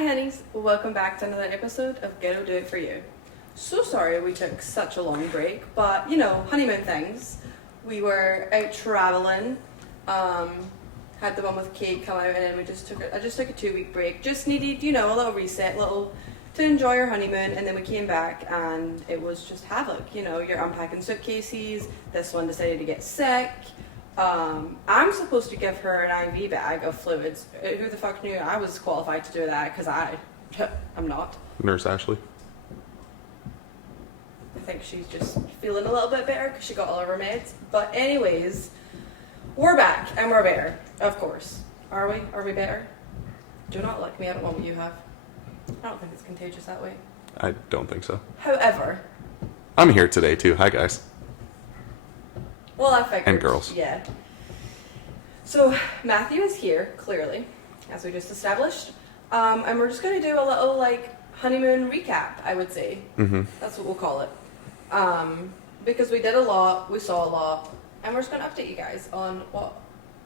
Hi honeys, welcome back to another episode of Ghetto Do It For You. So sorry we took such a long break, but you know, honeymoon things. We were out traveling, had the one with Kate come out, and then I just took a 2-week break. Just needed, you know, a little reset, to enjoy our honeymoon, and then we came back and it was just havoc. You know, you're unpacking suitcases, this one decided to get sick. I'm supposed to give her an IV bag of fluids. Who the fuck knew I was qualified to do that? Because I'm not. Nurse Ashlea. I think she's just feeling a little bit better because she got all of her meds. But anyways, we're back and we're better, of course. Are we? Are we better? Do not lick me. I don't want what you have. I don't think it's contagious that way. I don't think so. However, I'm here today too. Hi guys. well, I figured. And girls. Yeah. So Matthew is here, clearly, as we just established. And we're just going to do a little, honeymoon recap, I would say. Mm-hmm. That's what we'll call it. Because we did a lot, we saw a lot, and we're just going to update you guys on what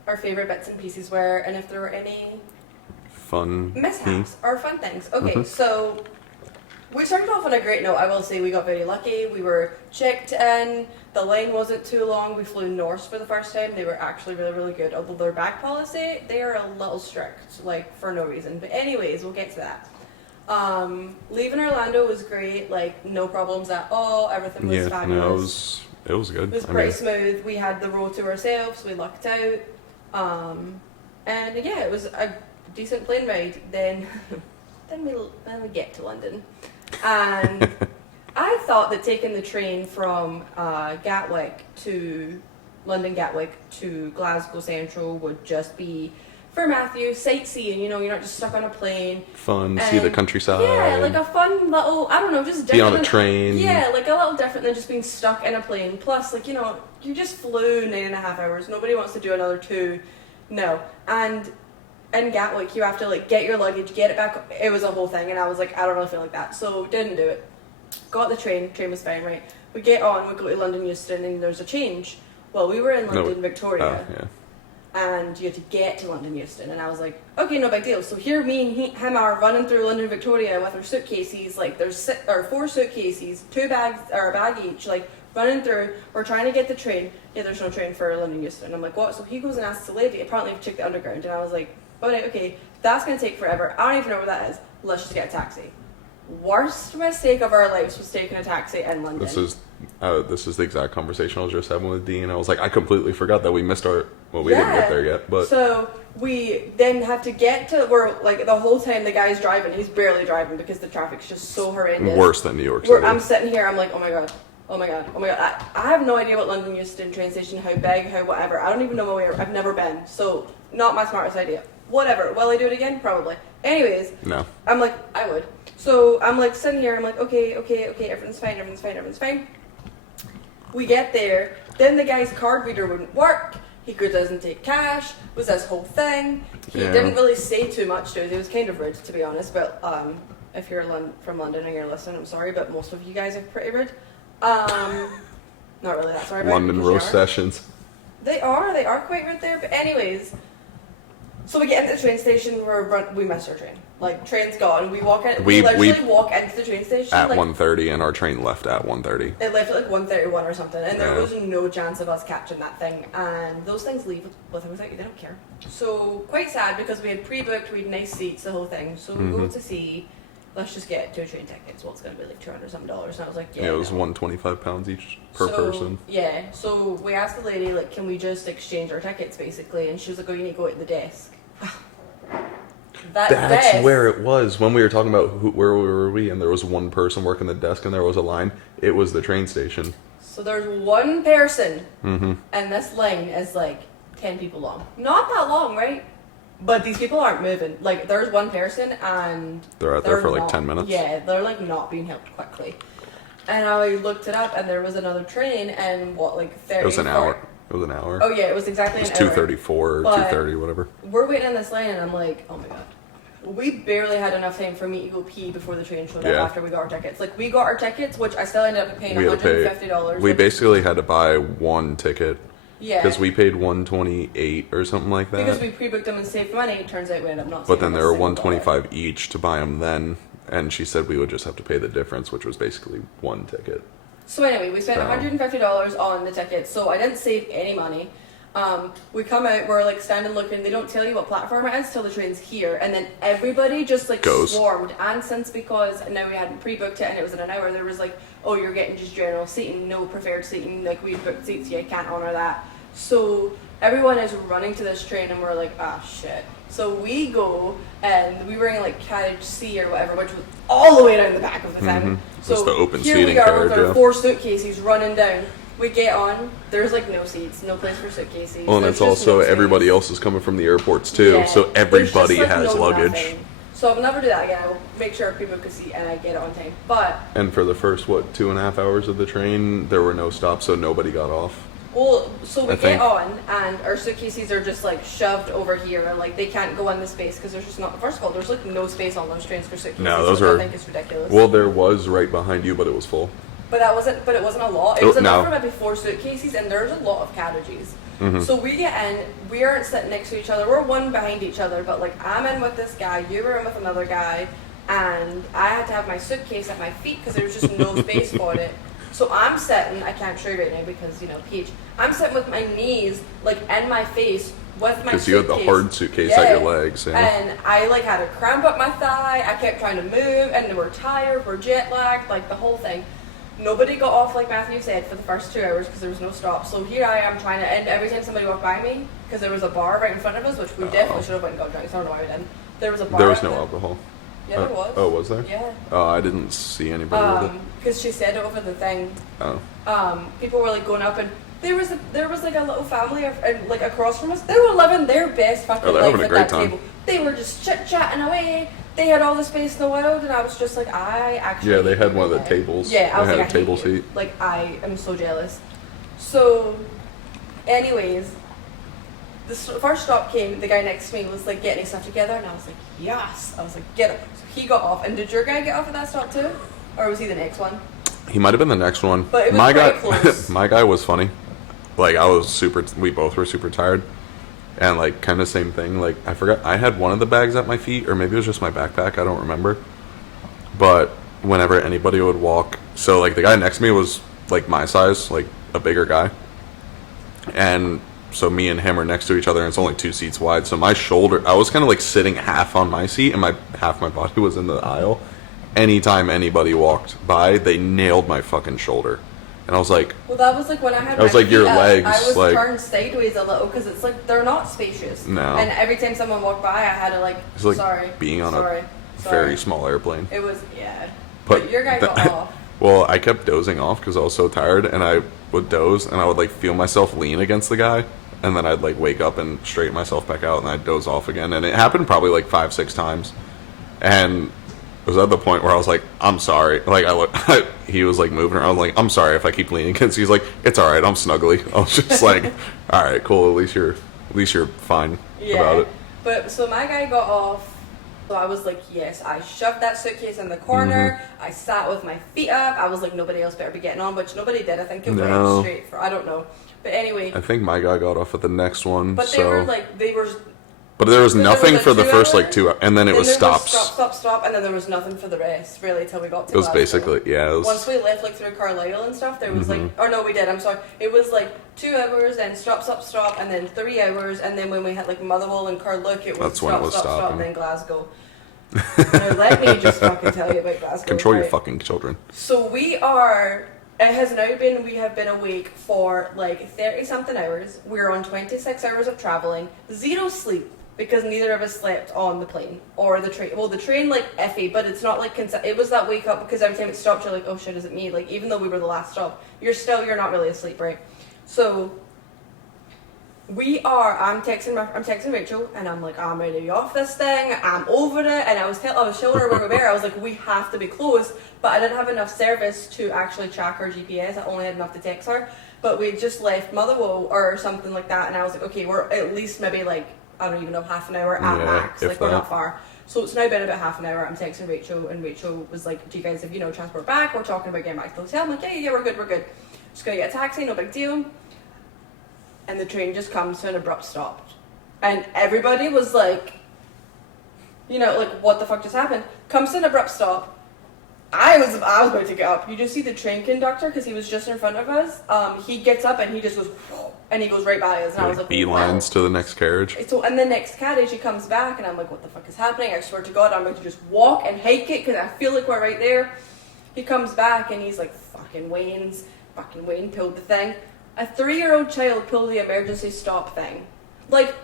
our favorite bits and pieces were, and if there were any Fun mishaps or fun things. Okay, so we started off on a great note. I will say we got very lucky. We were checked in. The line wasn't too long. We flew Norse for the first time. They were actually really, really good. Although their bag policy, they are a little strict, for no reason. But anyways, we'll get to that. Leaving Orlando was great. No problems at all. Everything was fabulous. No, it was good. It was pretty smooth. We had the road to ourselves. We lucked out. And yeah, it was a decent plane ride. Then we get to London. And I thought that taking the train from London Gatwick to Glasgow Central would just be for Matthew sightseeing. You know, you're not just stuck on a plane. Fun, see the countryside. Yeah, a fun little, I don't know, just different. Be on a train. Yeah, a little different than just being stuck in a plane. Plus, you just flew 9.5 hours. Nobody wants to do another 2. No. And in Gatwick, you have to get your luggage, get it back. It was a whole thing, and I was like, I don't really feel like that, so didn't do it. Got the train was fine, right? We get on, we go to London Euston, and there's a change. Well, we were in London Victoria, and you had to get to London Euston, and I was like, okay, no big deal. So here, me and him are running through London Victoria with our suitcases. There's 4 suitcases, 2 bags or a bag each, running through. We're trying to get the train. Yeah, there's no train for London Euston. I'm like, what? So he goes and asks the lady. Apparently, we took the underground, and I was like, alright, okay, that's gonna take forever. I don't even know where that is. Let's just get a taxi. Worst mistake of our lives was taking a taxi in London. This is the exact conversation I was just having with Dean. I was like, I completely forgot that we missed we didn't get there yet. But so we then have to get to where the whole time the guy's driving, he's barely driving because the traffic's just so horrendous. Worse than New York City. I'm sitting here, I'm like, oh my god. I have no idea about London Euston train station, how big, how whatever. I don't even know my way. I've never been, so not my smartest idea. Whatever. Will I do it again? Probably. Anyways. No. I'm like, I would. So I'm sitting here, I'm like, okay, everything's fine. We get there, then the guy's card reader wouldn't work, he doesn't take cash, was this whole thing. He didn't really say too much to us, it was kind of rude to be honest, but if you're from London and you're listening, I'm sorry, but most of you guys are pretty rude. Not really that sorry about London roast sessions. They are quite rude there, but anyways. So we get into the train station, we missed our train. Train's gone. We walk in. We literally walk into the train station at 1:30, and our train left at 1:30. It left at 1:31 or something, and there was no chance of us catching that thing. And those things leave without you. They don't care. So quite sad because we had pre-booked, we had nice seats, the whole thing. So we go to see. Let's just get 2 train tickets. Well, it's going to be $200 something. And I was like, yeah. It was £125 each per person. Yeah. So we asked the lady, can we just exchange our tickets, basically? And she was like, oh, you need to go to the desk. That's where it was when we were talking about where were we, and there was one person working the desk, and there was a line. It was the train station. So there's one person, and this line is 10 people long. Not that long, right? But these people aren't moving. There's one person, and they're out there for 10 minutes. Yeah, they're not being helped quickly. And I looked it up, and there was another train, and 30. It was an hour. It was an hour. Oh yeah, it was exactly an hour. It was 2:34 or 2:30, whatever. We're waiting in this line, and I'm like, oh my god. We barely had enough time for me to go pee before the train showed up after we got our tickets. We got our tickets, which I still ended up paying $150. We basically had to buy one ticket Yeah. Because we paid $128 or something like that. Because we pre-booked them and saved money. It turns out we ended up not. But then they were $125 $125 each to buy them then, and she said we would just have to pay the difference, which was basically one ticket. So anyway, we spent $150 on the tickets, so I didn't save any money. We come out, we're like standing looking, they don't tell you what platform it is till the train's here, and then everybody just like swarmed. And since because now we hadn't pre-booked it and it was in an hour, there was like, oh, you're getting just general seating, no preferred seating, like we booked seats, you can't honour that. So everyone is running to this train and we're like, ah, shit. So we go, and we were in like carriage C or whatever, which was all the way down the back of the thing. So just the open here seating we are carriage, with our yeah. 4 suitcases running down. We get on, there's like no seats, no place for suitcases. Well, and it's also everybody else is coming from the airports too, Yeah. so everybody There's just, like, has no luggage. nothing. So I'll never do that again. I will make sure people can see and I get it on time. But And for the first, 2.5 hours of the train, there were no stops, so nobody got off. well, so we I get think- on and our suitcases are just like shoved over here, like they can't go in the space because there's just not. First of all, there's like no space on those trains for suitcases. No, those which are- I think is ridiculous. Well, there was right behind you, but it was full. But that wasn't. But it wasn't a lot. It was Oh, enough no. for maybe 4 suitcases, and there's a lot of carriages. Mm-hmm. So we get in. We aren't sitting next to each other. We're one behind each other. But like I'm in with this guy. You were in with another guy, and I had to have my suitcase at my feet because there was just no space for it. So I'm sitting. I can't show you right now because Peach. I'm sitting with my knees like in my face with my suitcase. Because you had the hard suitcase at your legs. Yeah. And I like had a cramp up my thigh. I kept trying to move, and we're tired. We're jet lagged. Like the whole thing. Nobody got off, like Matthew said, for the first 2 hours because there was no stop. So here I am trying to, and every time somebody walked by me, because there was a bar right in front of us, which we definitely should have went and got drinks. I don't know why we didn't. There was a bar. There was no alcohol. Yeah, there was. Oh, was there? Yeah. Oh, I didn't see anybody with it. Because she said it over the thing. Oh. People were like going up, and there was like a little family, and like across from us, they were living their best fucking they're life having a at great that time. table. They were just chit chatting away. They had all the space in the world, and I was just like, I actually. Yeah, they hate had one of the that. tables. Yeah, I was They like, had I a table hate you. seat. Like I am so jealous. So, anyways, the first stop came. The guy next to me was like getting his stuff together, and I was like, yes. I was like, get him. So he got off. And did your guy get off at that stop too, or was he the next one? He might have been the next one. But it was my pretty guy, close. my guy was funny. Like I was super. We both were super tired, and like kind of same thing. Like I forgot I had one of the bags at my feet, or maybe it was just my backpack. I don't remember. But whenever anybody would walk, so like the guy next to me was like my size, like a bigger guy, and so me and him are next to each other, and it's only 2 seats wide. So my shoulder, I was kind of like sitting half on my seat, and half my body was in the aisle. Anytime anybody walked by, they nailed my fucking shoulder. And I was like, Well, that was like when I had. That was my like your feet up, legs, I was like- turned sideways a little because it's like they're not spacious. No. And every time someone walked by, I had to like. it's like sorry. being on sorry, a sorry. very small airplane. It was But your guy got off. Well, I kept dozing off because I was so tired, and I would doze, and I would like feel myself lean against the guy, and then I'd like wake up and straighten myself back out, and I'd doze off again, and it happened probably like 5-6 times, and it was at the point where I was like, I'm sorry. Like he was like moving around. I was like, I'm sorry if I keep leaning against. He's like, it's all right. I'm snuggly. I was just like, all right, cool. At least you're fine about it. But so my guy got off. So I was like, yes. I shoved that suitcase in the corner. I sat with my feet up. I was like, nobody else better be getting on, which nobody did. I think it No. went straight for. I don't know. But anyway. I think my guy got off at the next one. But they were like they were. But there was there nothing was, for like, the 2 first like hours, 2 hours, and then it was there stops. stop, and then there was nothing for the rest, really, till we got to It was Glasgow. basically, yeah. It was, Once we left, like, through Carlisle and stuff, there was, like... Or, no, we did, I'm sorry. It was, like, 2 hours, then stop, and then 3 hours, and then when we hit, like, Motherwell and Carluke, it was That's when it was stop, stopping. and then Glasgow. Now, let me just fucking tell you about Glasgow. control your right? fucking children. So we are... It has now been... We have been awake for, like, 30-something hours. We're on 26 hours of travelling. 0 sleep. Because neither of us slept on the plane or the train. Well, the train, like, iffy, but it's not, like, it was that wake up because every time it stopped, you're like, oh shit, is it me? Like, even though we were the last stop, you're not really asleep, right? So, I'm texting Rachel, and I'm like, I'm ready to be off this thing, I'm over it, and I was showing her where we were, I was like, we have to be close, but I didn't have enough service to actually track her GPS, I only had enough to text her, but we just left Motherwell or something like that, and I was like, okay, we're at least maybe, like, I don't even know, half an hour at max, like, we're not far. So it's now been about half an hour, I'm texting Rachel, and Rachel was like, do you guys have, transport back? We're talking about getting back to the hotel. I'm like, yeah, we're good. Just gonna get a taxi, no big deal. and the train just comes to an abrupt stop. And everybody was like, you know, like, what the fuck just happened? Comes to an abrupt stop. I was about to get up. You just see the train conductor, because he was just in front of us. He gets up and he just goes, and he goes right by us. And I was like, beelines to the next carriage. So, and the next carriage, he comes back, and I'm like, what the fuck is happening? I swear to God, I'm going to just walk and hike it, because I feel like we're right there. He comes back, and he's like, fucking Wayne pulled the thing. A 3-year-old child pulled the emergency stop thing. Like,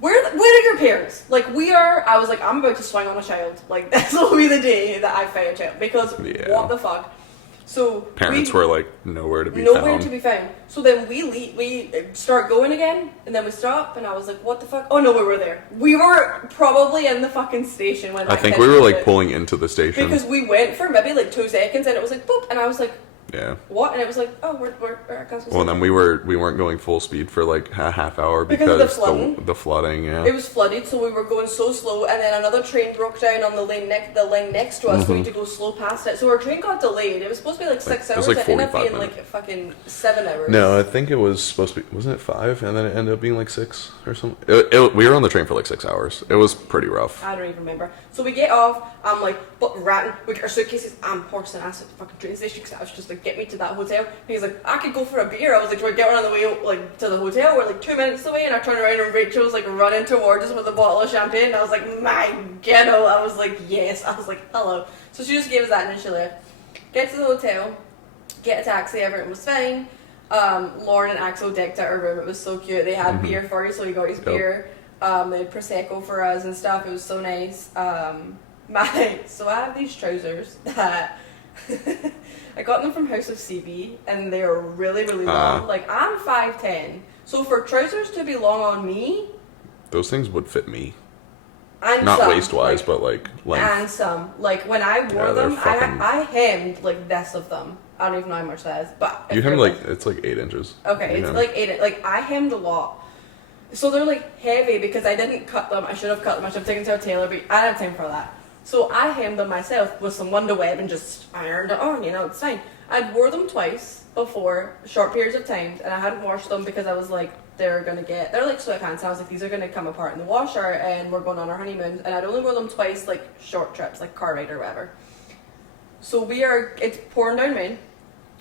where are your parents? Like, I was like, I'm about to swing on a child. Like, this will be the day that I fight a child. Because, what the fuck? So, parents were, like, nowhere to be found. So then we start going again, and then we stop, and I was like, what the fuck? Oh, no, we were there. We were probably in the fucking station when I think we were, like, pulling into the station. Because we went for maybe, like, 2 seconds, and it was like, boop, and I was like, yeah. What? And it was like, oh, we're at Castle. Well, and then we weren't going full speed for like a half hour because of the flooding. The flooding, yeah. It was flooded, so we were going so slow, and then another train broke down on the lane next to us, so we had to go slow past it. So our train got delayed. It was supposed to be like 6 hours. It was like 45 ended up being minutes. like fucking 7 hours. No, I think it was supposed to be. Wasn't it 5? And then it ended up being like 6 or something. We were on the train for like 6 hours. It was pretty rough. I don't even remember. So we get off. I'm like, but ratting. We get our suitcases. I'm horsing ass at the fucking train station because I was just like, get me to that hotel. And he's like, I could go for a beer. I was like, we're getting on the way like to the hotel. We're like 2 minutes away, and I turned around and Rachel was like running towards us with a bottle of champagne. And I was like, my ghetto. I was like, yes. I was like, hello. So she just gave us that, and then she left. Get to the hotel, get a taxi. Everything was fine. Lauren and Axel decked out our room. It was so cute. They had beer for you, so he got his beer. They had prosecco for us and stuff. It was so nice. So I have these trousers that I got them from House of CB, and they are really, really long. Like, I'm 5'10", so for trousers to be long on me, those things would fit me. And not some, waist wise, like, but like length. And some, like when I wore them, I hemmed like this of them. I don't even know how much that is, but you hem like it's like 8 inches. Okay, it's like 8. Like I hemmed a lot. So they're like heavy because I didn't cut them. I should have cut them. I should have taken to a tailor, but I didn't have time for that. So I hemmed them myself with some Wonder Web and just ironed it on. You know, it's fine. I'd wore them twice before, short periods of time, and I hadn't washed them because I was like, they're like sweatpants. And I was like, these are gonna come apart in the washer, and we're going on our honeymoon. And I'd only wear them twice, like short trips, like car ride or whatever. So it's pouring down rain.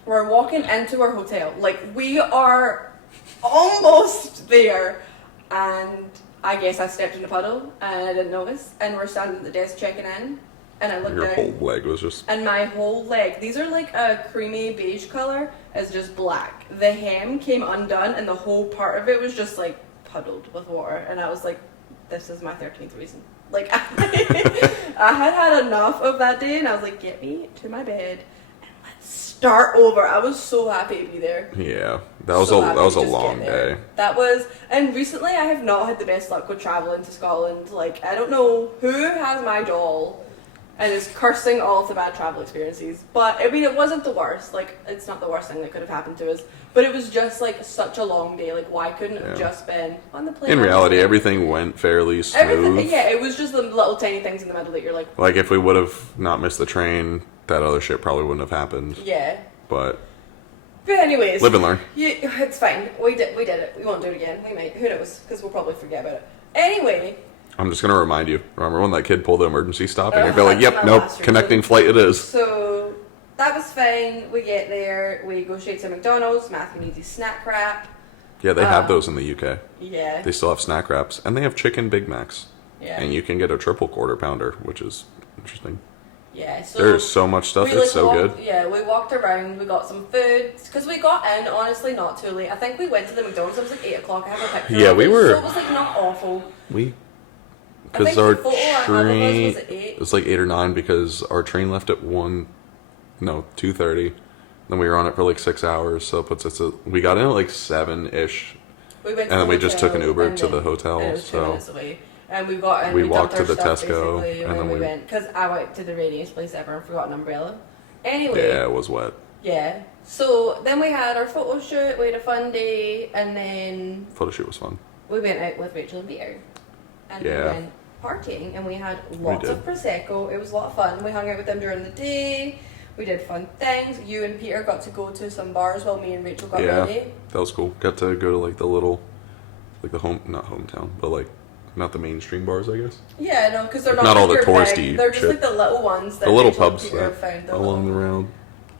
We're walking into our hotel. Like, we are almost there. And I guess I stepped in a puddle and I didn't notice. And we're standing at the desk checking in. And I looked down. Your whole leg was just... And my whole leg, these are like a creamy beige color, is just black. The hem came undone and the whole part of it was just like puddled with water. And I was like, this is my 13th reason. Like, I had enough of that day, and I was like, get me to my bed and let's start over. I was so happy to be there. Yeah, that was a long day. That was, and recently I have not had the best luck with traveling to Scotland. Like, I don't know who has my doll and is cursing all of the bad travel experiences. But, I mean, it wasn't the worst. Like, it's not the worst thing that could have happened to us. But it was just, like, such a long day. Like, why couldn't it have just been on the plane? In reality, everything went fairly smooth. Yeah, it was just the little tiny things in the middle that you're like... Like, if we would have not missed the train, that other shit probably wouldn't have happened. Yeah. But anyways... Live and learn. Yeah, it's fine. We did it. We won't do it again. We might. Who knows? Because we'll probably forget about it. Anyway... I'm just going to remind you. Remember when that kid pulled the emergency stop? And you'd be like, yep, nope, connecting flight it is. So, that was fine. We get there. We go straight to McDonald's. Matthew needs his snack wrap. Yeah, they have those in the UK. Yeah. They still have snack wraps. And they have chicken Big Macs. Yeah. And you can get a triple quarter pounder, which is interesting. Yeah, so... There's so much stuff. It's so good. Yeah, we walked around. We got some food. Because we got in, honestly, not too late. I think we went to the McDonald's. It was like 8 o'clock. I have a picture. Yeah, we were... So it was like not awful. Because our train it was like 8 or 9 because our train left at 2:30. Then we were on it for like 6 hours, so it puts us we got in at like 7-ish. We went and then we just took an Uber to the hotel. And it was 2 so minutes away. And we got in, we walked to the stuff, Tesco, and then we went because I went to the rainiest place ever and forgot an umbrella. Anyway, yeah, it was wet. Yeah. So then we had our photo shoot. We had a fun day, and then photo shoot was fun. We went out with Rachel and Peter, and we went partying, and we had lots of prosecco. It was a lot of fun. We hung out with them during the day. We did fun things. You and Peter got to go to some bars while me and Rachel got Yeah, ready. that was cool. Got to go to like the little, like the not hometown, but like not the mainstream bars, I guess. Yeah, no, because they're not, Not like all the your touristy big, they're just shit. like the little ones that The little Rachel and pubs Peter that found. along the round.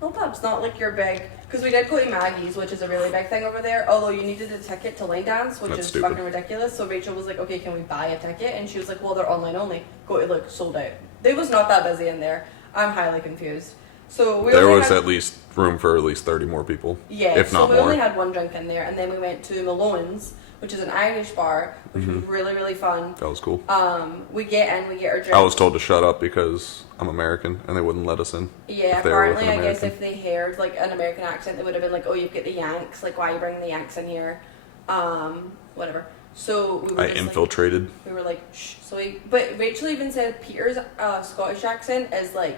Little pubs, not like your big. Because we did go to Maggie's, which is a really big thing over there. Although you needed a ticket to line dance, which That's is stupid. fucking ridiculous. So Rachel was like, "Okay, can we buy a ticket?" And she was like, "Well, they're online only." Go to look, sold out. They was not that busy in there. I'm highly confused. So we There only was had, at least room for at least 30 more people. yeah. if So not we more. only had one drink in there, and then we went to Malone's, which is an Irish bar, which was really really fun. That was cool. We get in, we get our drinks. I was told to shut up because I'm American and they wouldn't let us in. Yeah, if they were with apparently, an I guess American. if they heard like an American accent, they would have been like, "Oh, you've got the Yanks. Like, why are you bringing the Yanks in here?" Whatever. So we were I just, infiltrated. Like, we were like, "Shh." So but Rachel even said Peter's Scottish accent is like,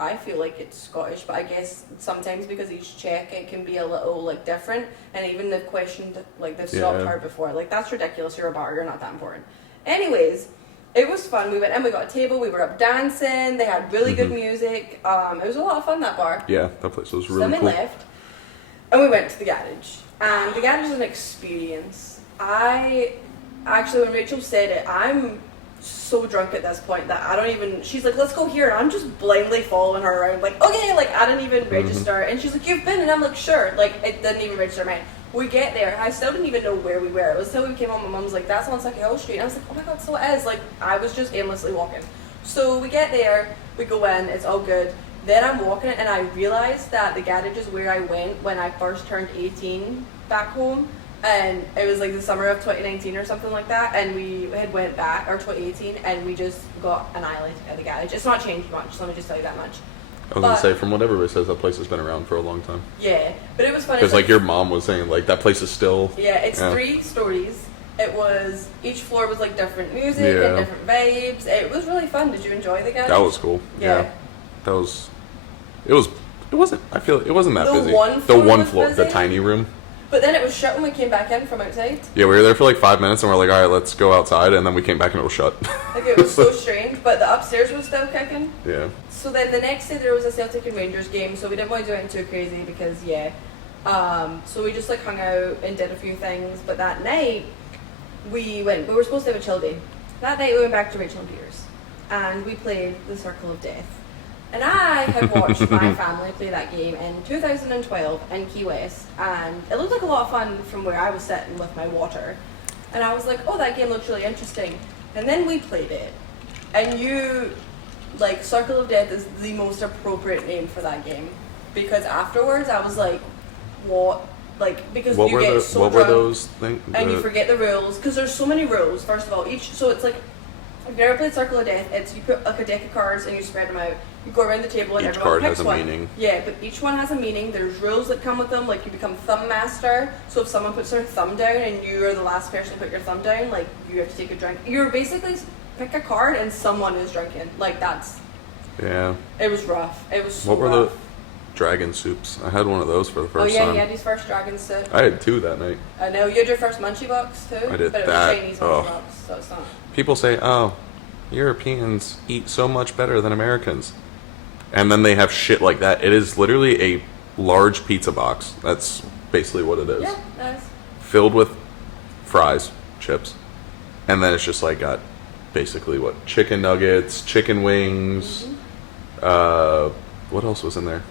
I feel like it's Scottish, but I guess sometimes because he's Czech, it can be a little like different. And even they've questioned, like they've stopped Yeah. her before. Like, that's ridiculous. You're a bar. You're not that important. Anyways. It was fun. We went in, we got a table, we were up dancing, they had really good music. It was a lot of fun, that bar. Yeah, that place was So really then we cool. left, and we went to the garage. And the garage was an experience. I actually, when Rachel said it, I'm so drunk at this point that I don't even, she's like, "Let's go here," and I'm just blindly following her around, like, "Okay," like I didn't even register. And she's like, "You've been," and I'm like, "Sure," like it didn't even register mine. We get there, I still didn't even know where we were. It was till we came home, my mum was like, "That's on Second Hill Street." And I was like, "Oh my god, so it is." Like, I was just aimlessly walking. So we get there, we go in, it's all good. Then I'm walking and I realised that the garage is where I went when I first turned 18 back home. And it was like the summer of 2019 or something like that. And we had went back, or 2018, and we just got annihilated at the garage. It's not changed much, let me just tell you that much. I was going to say, from what everybody says, that place has been around for a long time. Yeah, but it was funny. Because like your mom was saying, like that place is still... Yeah, it's 3 stories. It was, each floor was like different music and Yeah. different vibes. It was really fun. Did you enjoy the garage? That was cool. Yeah. That was... It wasn't... I feel it wasn't that The busy. one The floor one was floor, the busy? tiny room. But then it was shut when we came back in from outside. Yeah, we were there for like 5 minutes and we're like, all right, let's go outside. And then we came back and it was shut. Like, it was so strange, but the upstairs was still kicking. Yeah. So then the next day there was a Celtic and Rangers game, so we didn't want to do anything too crazy because, yeah. So we just like hung out and did a few things. But that night, we were supposed to have a chill day. That night we went back to Rachel and Peter's. And we played the Circle of Death. And I had watched my family play that game in 2012 in Key West, and it looked like a lot of fun from where I was sitting with my water. And I was like, "Oh, that game looks really interesting." And then we played it, and like, Circle of Death is the most appropriate name for that game, because afterwards I was like, "What?" Like, because What you were get so what drunk were those things? and you forget the rules, because there's so many rules. First of all, so it's like, if you've never played Circle of Death, it's you put like a deck of cards and you spread them out. You go around the table and Each everyone card picks has a one. meaning. Yeah, but each one has a meaning. There's rules that come with them, like you become thumb master. So if someone puts their thumb down and you are the last person to put your thumb down, like you have to take a drink. You're basically pick a card and someone is drinking. Like that's. Yeah. It was rough. It was so What were rough. the dragon soups? I had one of those for the Oh first yeah, time. he had his first dragon soup. I had 2 that night. I know, you had your first munchie box too. I did but it that. was Chinese Oh. munchie box, so it's not. People say, oh, Europeans eat so much better than Americans. And then they have shit like that. It is literally a large pizza box. That's basically what it is. Yeah, nice. Filled with fries, chips. And then it's just like got basically what? Chicken nuggets, chicken wings. What else was in there?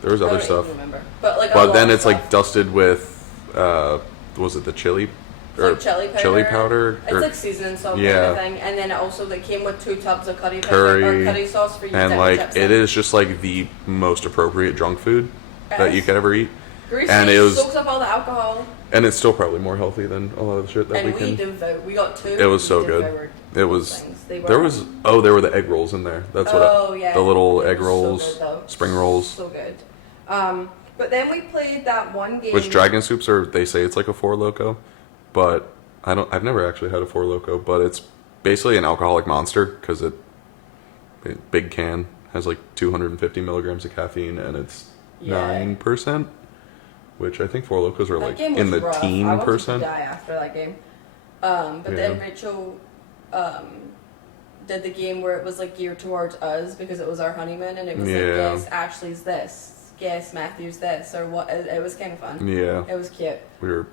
There was I other don't stuff. even remember. But like, a But lot then of it's like stuff. dusted with, was it the chili? It's like chili powder. Chili powder? It's Or- like seasoning salt Yeah. kind of thing, and then it also they came with 2 tubs of curry Curry, or curry sauce for you to and dip like chips it in. is just like the most appropriate drunk food that you Yes. could ever eat. Greasy, and it was- soaks up all the alcohol, And it's still probably more healthy than a lot of the shit that and we can. we got 2. It was so we good. devoured It those was. things. They There were- was. Oh, there were the egg rolls in there. That's what. Oh yeah, The little It egg was so rolls, good, though. spring rolls. So good. But then we played that one game. Which dragon soups are? They say it's like a Four Loko, but I don't. I've never actually had a Four Loko, but it's basically an alcoholic monster because big can has like 250 milligrams of caffeine and it's Yeah. 9%, which I think Four Locos are That like game was in the rough. teen I wanted percent. to die after that game. But then Yeah. Rachel did the game where it was like geared towards us because it was our honeymoon, and it was like, Yeah. guess Ashley's this, guess Matthew's this, or what. It was kind of fun. Yeah. It was cute. We were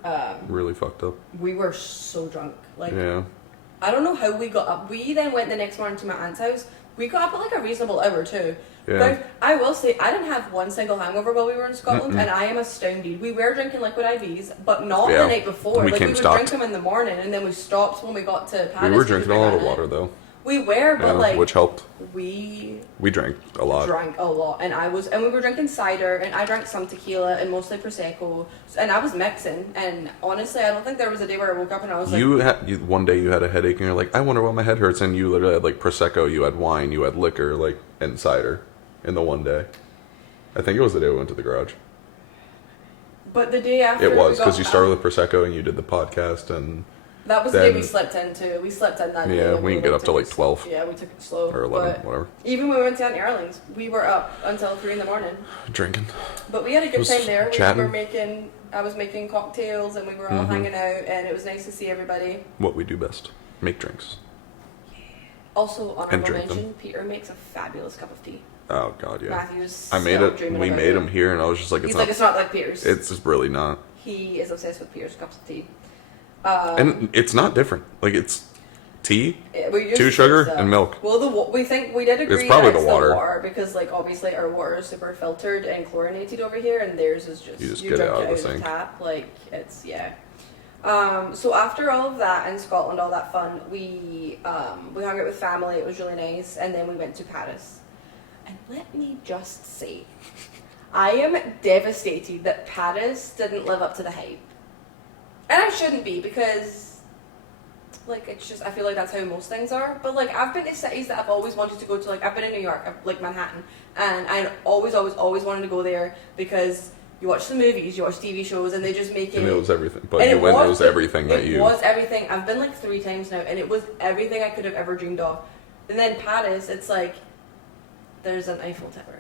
really fucked up. We were so drunk. Like, Yeah. I don't know how we got up. We then went the next morning to my aunt's house. We got up at like a reasonable hour too. Yeah. But I will say, I didn't have one single hangover while we were in Scotland, and I am astounded. We were drinking liquid IVs, but not Yeah. the night before. We Like, came we would stopped. drink them in the morning, and then we stopped when we got to Paris. We were drinking a lot of water though. We were, but Yeah, like, which helped. we We drank a lot. drank a lot, and we were drinking cider, and I drank some tequila and mostly prosecco, and I was mixing. And honestly, I don't think there was a day where I woke up and I was One day you had a headache and you're like, I wonder why my head hurts, and you literally had like prosecco, you had wine, you had liquor, like, and cider in the one day. I think it was the day we went to the garage. But the day after, It was because you started with prosecco and you did the podcast, and that was the day then- we slept in too. We slept in that day. yeah, and we didn't get up till like 12 Yeah, we took it slow. or 11, But whatever. even when we went to Aunt Erling's, we were up until 3 in the morning. Drinking. But we had a good Was time there. chatting. I was making cocktails, and we were all hanging out, and it was nice to see everybody. What we do best: make drinks. Also, And honorable drink them. mention, Peter makes a fabulous cup of tea. Oh god, yeah. Matthew's I made still it. dreaming We about made it. them here, and I was just like, He's like, it's not like Peter's. It's just really not. He is obsessed with Peter's cups of tea. And it's not different. Like, it's tea, We used 2 to sugar, stuff. and milk. Well, we think we did agree It's probably that the it's water. the water because, like, obviously our water is super filtered and chlorinated over here, and theirs is just You just drink get it out it of the out sink. tap. Like, it's So after all of that in Scotland, all that fun, we hung out with family. It was really nice, and then we went to Paris. And let me just say, I am devastated that Paris didn't live up to the hype. And I shouldn't be, because, like, it's just, I feel like that's how most things are. But, like, I've been to cities that I've always wanted to go to. Like, I've been in New York, like Manhattan, and I always wanted to go there because you watch the movies, you watch TV shows, and they just make it. And it was everything. But and you went, it was everything that It was everything. I've been like 3 times now, and it was everything I could have ever dreamed of. And then Paris, it's like, there's an Eiffel Tower.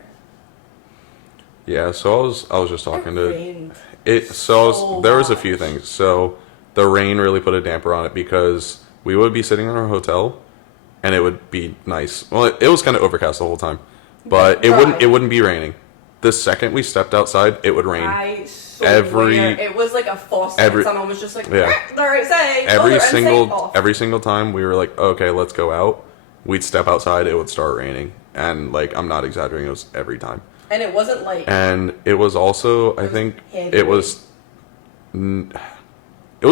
Yeah, so I was just talking to rained it. so There was a much. few things. So the rain really put a damper on it because we would be sitting in our hotel, and it would be nice. Well, it was kind of overcast the whole time, but Dry. it wouldn't be raining. The second we stepped outside, it would rain. I swear, it was like a faucet. every- Someone was just like, yeah. they're outside. Every they're single inside. Off. every single time we were like, okay, let's go out. We'd step outside, it would start raining, and like, I'm not exaggerating, it was every time. And it wasn't like. And it was also, I was think, heavy. it was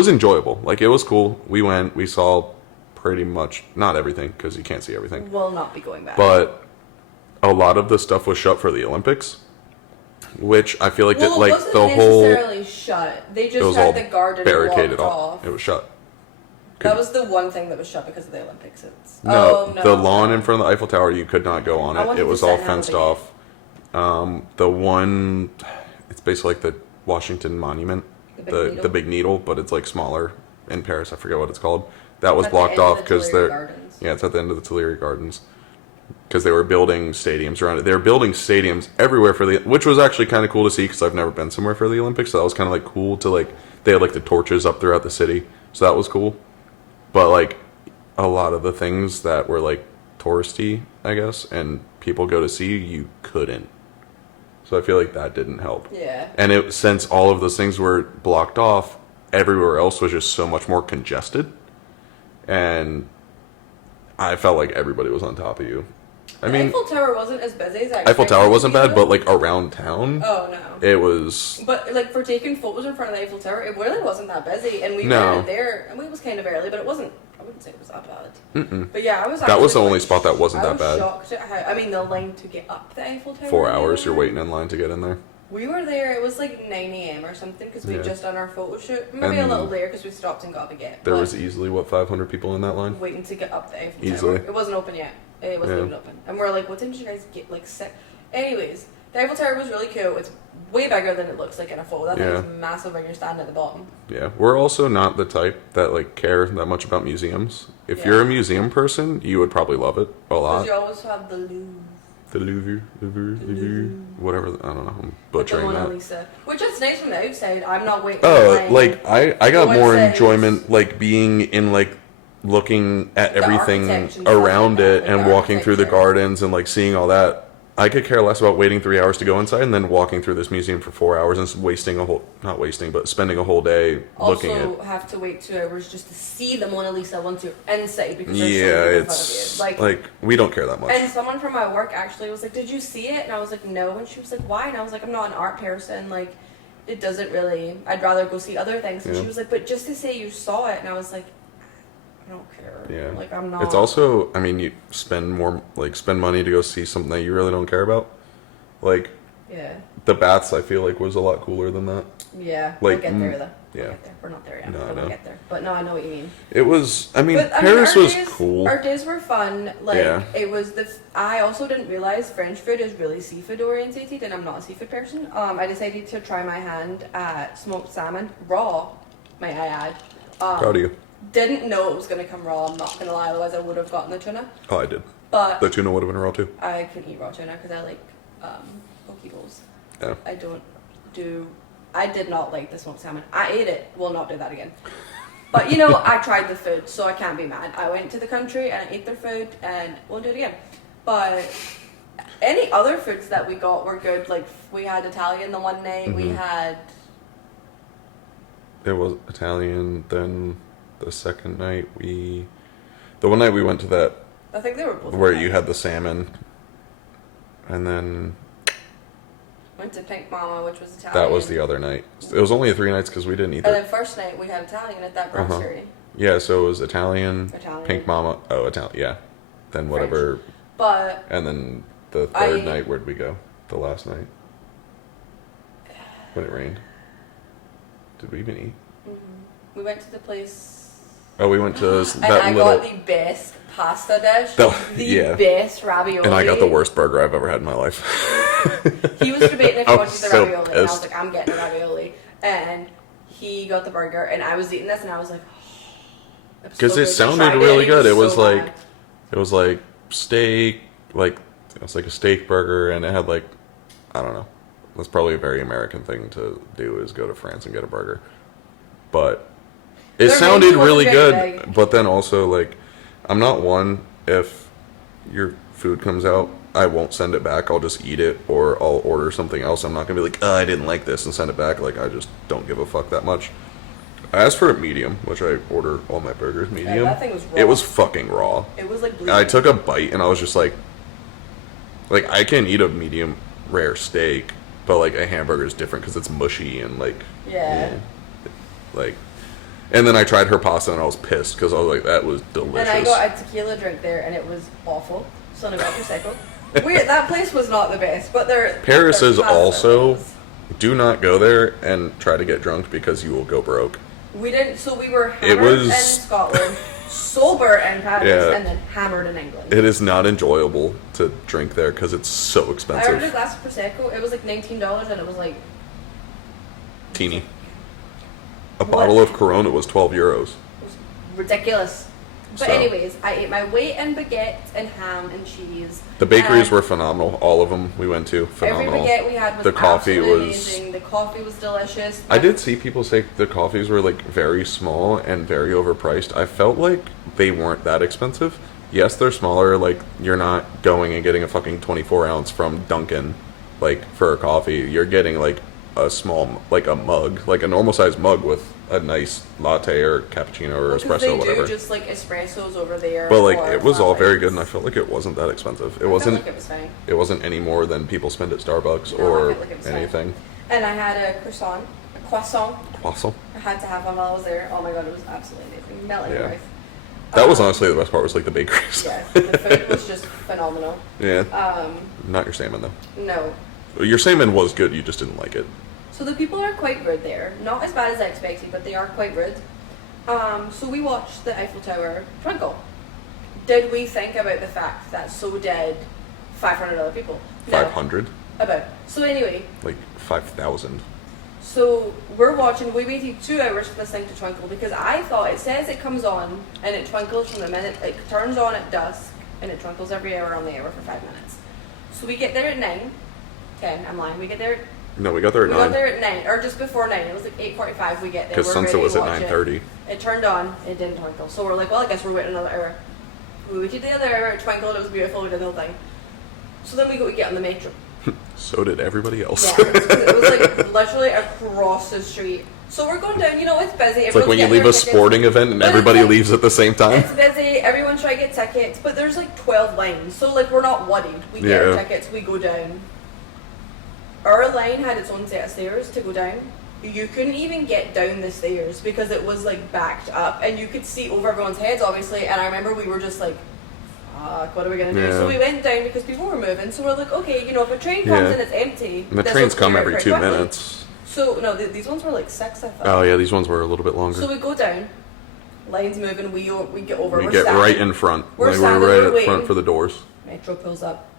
enjoyable. Like, it was cool. We went, we saw pretty much, not everything, because you can't see everything. Will not be going back. But a lot of the stuff was shut for the Olympics, which I feel like well, that, like, it wasn't the whole, necessarily shut. They it just was all had the garden barricaded blocked off. off. It was shut. That was the one thing that was shut because of the Olympics. No, no, the it's lawn not. in front of the Eiffel Tower, you could not go on I it. wanted It to was sit all and have a fenced big- off. The one, it's basically like the Washington Monument, the big needle, but it's like smaller in Paris. I forget what it's called. That was At the blocked end of off the because Tuileries they're Gardens. yeah, it's at the end of the Tuileries Gardens because they were building stadiums around it. They were building stadiums everywhere for which was actually kind of cool to see because I've never been somewhere for the Olympics. So that was kind of like cool to like they had like the torches up throughout the city, so that was cool. But like a lot of the things that were like touristy, I guess, and people go to see, you couldn't. So I feel like that didn't help. Yeah. And since all of those things were blocked off, everywhere else was just so much more congested. And I felt like everybody was on top of you. I mean, Eiffel Tower wasn't as busy as I Eiffel expected Tower it to wasn't be, bad, though. but like around town, Oh no. it was. But like for taking photos in front of the Eiffel Tower, it really wasn't that busy, and we No. went there, and it was kind of early, but it wasn't. I wouldn't say it was that bad. But yeah, I was. That was the actually, only like, spot that wasn't that I was bad. shocked at how. I mean, the line to get up the Eiffel Tower. 4 when we hours, were you're there. waiting in line to get in there. We were there. It was like 9 a.m. or something because we Yeah. had just done our photo shoot. Maybe a And little later because we stopped and got a baguette. There but was easily, what, 500 people in that line? waiting to get up the Eiffel Easily. Tower. It wasn't open yet. It wasn't Yeah. even open. And we're like, what time did you guys get like sick? Anyways, the Eiffel Tower was really cool. It's way bigger than it looks like in a photo. That thing Yeah. is massive when you're standing at the bottom. Yeah, we're also not the type that like care that much about museums. If Yeah. you're a museum person, you would probably love it a Because lot. you always have the Louvre. The Louvre, whatever. I don't know. I'm The butchering Mona that. Lisa. Which is nice from the outside. I'm not waiting. Oh, in line. like I got Go more inside. enjoyment like being in like looking at The everything architecture and stuff around like that, it like and the walking through the architecture. gardens and like seeing all that. I could care less about waiting 3 hours to go inside and then walking through this museum for 4 hours and wasting a whole, not wasting, but spending a whole day looking Also, at. have to wait 2 hours just to see the Mona Lisa once you're inside because there's Yeah, so many in it's front of you. like we don't care that much. And someone from my work actually was like, "Did you see it?" And I was like, "No." And she was like, "Why?" And I was like, "I'm not an art person. Like, it doesn't really. I'd rather go see other things." And Yeah. she was like, "But just to say you saw it," and I was like, "I don't care. Yeah. Like, I'm not." It's also, I mean, you spend money to go see something that you really don't care about. Like, yeah, the baths, I feel like, was a lot cooler than that. yeah. Like, We'll get there though. yeah. We'll get there. We're not there yet. No, I but we'll know. get there. But no, I know what you mean. It was, I mean, But, Paris our was days, cool. Our days were fun. Like, Yeah. it was I also didn't realize French food is really seafood orientated, and I'm not a seafood person. I decided to try my hand at smoked salmon, raw, might I add. Proud of you. Didn't know it was gonna come raw. I'm not gonna lie, otherwise I would have gotten the tuna. Oh, I did. But The tuna would have been raw too. I can eat raw tuna because I like poke bowls. Yeah. I did not like the smoked salmon. I ate it. Will not do that again. But you know, I tried the food, so I can't be mad. I went to the country and I ate their food, and won't do it again. But any other foods that we got were good. Like, we had Italian the one night. We Mhm. had It was Italian. Then the second night the one night we went to that I think they were both. where Italian. you had the salmon, and then Went to Pink Mama, which was Italian. that was the other night. It was only 3 nights because we didn't eat And there. then first night we had Italian at that Uh-huh. brasserie. Yeah, so it was Italian, Italian. Pink Mama. Oh, Italian. Yeah. Then whatever, But and then the third night. Where'd we go? The last night when it rained. Did we even eat? we went to the place. Oh, we went to And that I little. got the best pasta dish. The yeah. best ravioli. And I got the worst burger I've ever had in my life. He was debating if he I wanted was the so ravioli. And I was pissed. like, I'm getting the ravioli. And he got the burger. And I was eating this and I was like, Because it sounded really good. It was like steak, like it was like a steak burger, and it had like, I don't know. That's probably a very American thing to do, is go to France and get a burger. But it Their sounded menu wasn't really very good. big. But then also, like, I'm not one, if your food comes out, I won't send it back. I'll just eat it, or I'll order something else. I'm not gonna be like, oh, I didn't like this, and send it back. Like, I just don't give a fuck that much. I asked for a medium, which I order all my burgers medium. that thing was raw. It was fucking raw. It was like bleeding. I took a bite and I was just like I can eat a medium rare steak, but like a hamburger is different because it's mushy and like Yeah. like. And then I tried her pasta and I was pissed because I was like, that was delicious. And I got a tequila drink there and it was awful. So I got Prosecco. Weird, that place was not the best, but Paris their is pasta also. was- Do not go there and try to get drunk because you will go broke. We didn't. So we were It hammered was- in Scotland, sober in Paris, Yeah. and then hammered in England. It is not enjoyable to drink there because it's so I ordered a expensive. glass of Prosecco. It was like $19, and it was like Teeny. A What? bottle of Corona was 12 euros. it was ridiculous. But So- anyways, I ate my weight in baguette and ham and cheese. The bakeries and were phenomenal. All of them we went to, phenomenal. Every baguette we had was The coffee absolutely was- amazing. The coffee was delicious. I did see people say the coffees were like very small and very overpriced. I felt like they weren't that expensive. Yes, they're smaller. Like, you're not going and getting a fucking 24 ounce from Dunkin', like, for a coffee. You're getting like a small, like a mug, like a normal sized mug with a nice latte or cappuccino or Because espresso, they whatever. do just like espressos over there. But like, or it was all flat very whites. good, and I felt like it wasn't that expensive. It I felt wasn't. like it was fine. It wasn't any more than people spend at Starbucks No, I or felt like it was fine. anything. And I had a croissant. Awesome. I had to have one while I was there. Oh my god, it was absolutely amazing. Melting Yeah. rice. That was honestly the best part. Was like the bakeries. Yeah, the food was just phenomenal. Yeah. Um, Not your salmon though. no. Your salmon was good. You just didn't like it. So the people are quite rude there. Not as bad as I expected, but they are quite rude. So we watched the Eiffel Tower twinkle. Did we think about the fact that so did 500 other people? No. 500, About. So anyway, like 5,000. so we're watching, we waited 2 hours for this thing to twinkle because I thought it says it comes on and it twinkles from the minute it turns on at dusk and it twinkles every hour on the hour for 5 minutes. So we get there at 9, 10, I'm lying, we get there at No, we got there at We 9. got there at 9, or just before 9. It was like 8:45 we get there. Because sunset was at 9:30. It turned on, it didn't twinkle. So we're like, well, I guess we're waiting another hour. We waited the other hour, it twinkled, it was beautiful, we did the whole thing. So then we go to get on the metro. So did everybody else. Yeah, it was like literally across the street. So we're going down, it's busy. It's like when you leave a sporting event and everybody leaves at the same time. It's busy, everyone's trying to get tickets, but there's like 12 lines. So like we're not worried. We get our tickets, we go down. Our line had its own set of stairs to go down. You couldn't even get down the stairs because it was like backed up and you could see over everyone's heads obviously, and I remember we were just like, fuck, what are we gonna do? So we went down because people were moving, so we're like, okay, if a train comes and it's empty, and the trains come every 2 minutes. So no, these ones were like 6, I thought. Oh yeah, these ones were a little bit longer. So we go down, lines moving, we get over, we get right in front. We're right in front for the doors. Metro pulls up.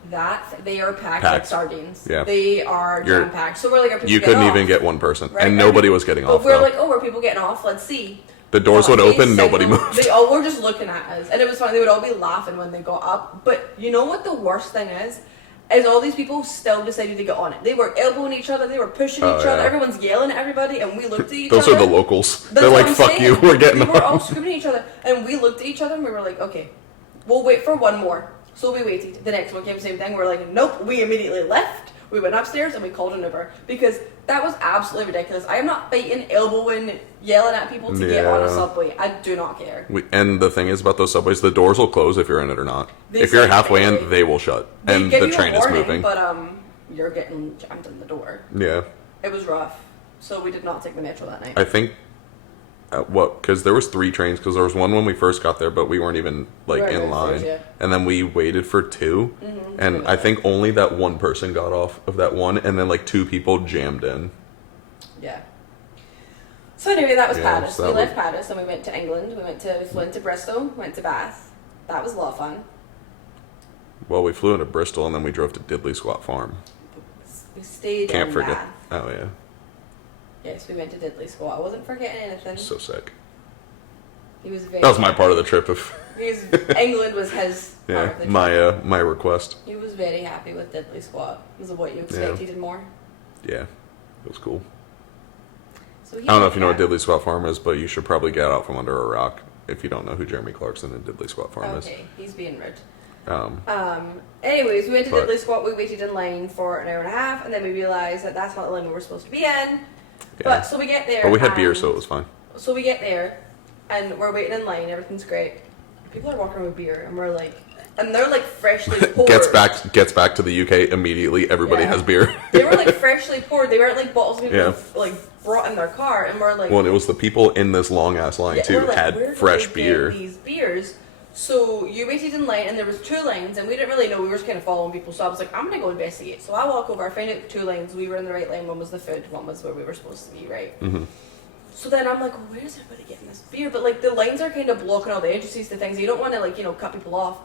They are packed like sardines. Yeah. They are jam packed. So we're like, are people you couldn't even get one person, right? and nobody was getting off. But we're like, were people getting off? Let's see. The doors would open, nobody moved. They all were just looking at us, and it was funny. They would all be laughing when they got up. But you know what the worst thing is all these people still decided to get on it. They were elbowing each other, they were pushing each other. Everyone's yelling at everybody, and we looked at each other. Those are the locals. They're like, fuck you, we're getting on. We were all screaming at each other, and we looked at each other, and we were like, okay, we'll wait for one more. So we waited. The next one came, same thing. We're like, nope. We immediately left. We went upstairs and we called an Uber because that was absolutely ridiculous. I am not fighting, elbowing, yelling at people to get on a subway. I do not care. And the thing is about those subways, the doors will close if you're in it or not. If you're halfway in, they will shut, and the train is moving. But you're getting jammed in the door. Yeah. It was rough. So we did not take the metro that night. I think. Because there was 3 trains. Because there was one when we first got there, but we weren't even in line. And then we waited for 2, and I think only that one person got off of that one, and then 2 people jammed in. Yeah. So anyway, that was Paris. We left Paris and we went to England. We flew into Bristol. Went to Bath. That was a lot of fun. Well, we flew into Bristol and then we drove to Diddley Squat Farm. We stayed in Bath. Forget. Oh yeah. Yes, we went to Diddley Squat. I wasn't forgetting anything. So sick. He was very. That was my part of the trip. England was his part of the trip. My request. He was very happy with Diddley Squat. Was it what you expected and more? Yeah, it was cool. So I don't know if you know what Diddley Squat Farm is, but you should probably get out from under a rock if you don't know who Jeremy Clarkson and Diddley Squat Farm is. Okay, he's being rude. Anyways, we went to Diddley Squat. We waited in line for an hour and a half, and then we realised that that's not the line we were supposed to be in. Yeah. But so we get there. But we had beer, so it was fine. So we get there, and we're waiting in line. Everything's great. People are walking with beer, and we're like, and they're like freshly poured. gets back to the UK immediately. Everybody has beer. They were like freshly poured. They weren't like bottles people brought in their car, and we're like. Well, and it was the people in this long ass line too had fresh beer. These beers. So you waited in line, and there was 2 lines, and we didn't really know. We were just kind of following people. So I was like, I'm gonna go investigate. So I walk over. I find out 2 lines. We were in the right lane. One was the food. One was where we were supposed to be. Right. Mm-hmm. So then I'm like, well, where's everybody getting this beer? But the lines are kind of blocking all the entrances to things. You don't want to cut people off.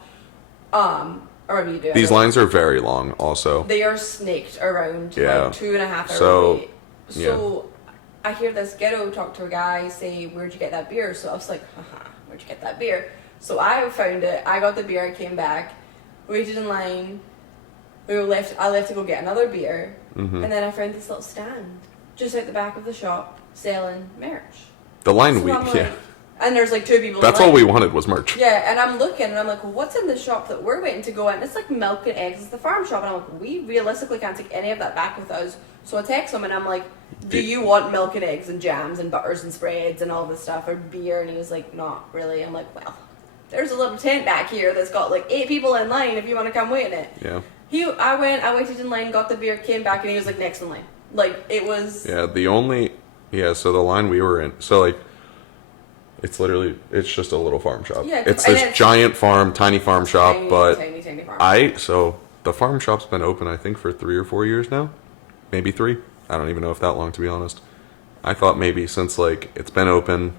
Or maybe you do. These lines are very long. Also, they are snaked around 2.5 hours. So I hear this ghetto talk to a guy say, "Where'd you get that beer?" So I was like, "Where'd you get that beer?" So I found it. I got the beer. I came back, waited in line. I left to go get another beer, and then I found this little stand just at the back of the shop selling merch. The line and there's 2 people. That's all we wanted was merch. Yeah, and I'm looking, and I'm like, well, what's in the shop that we're waiting to go in? And it's like milk and eggs. It's the farm shop, and I'm like, we realistically can't take any of that back with us. So I text him, and I'm like, do you want milk and eggs and jams and butters and spreads and all this stuff, or beer? And he was like, not really. I'm like, well, there's a little tent back here that's got 8 people in line if you want to come wait in it. Yeah. I waited in line, got the beer, came back, and he was next in line. It was. Yeah, so the line we were in, it's just a little farm shop. Yeah, it's this giant tiny farm shop, tiny farm. So the farm shop's been open, I think, for 3 or 4 years now. Maybe 3. I don't even know if that long, to be honest. I thought maybe since, it's been open,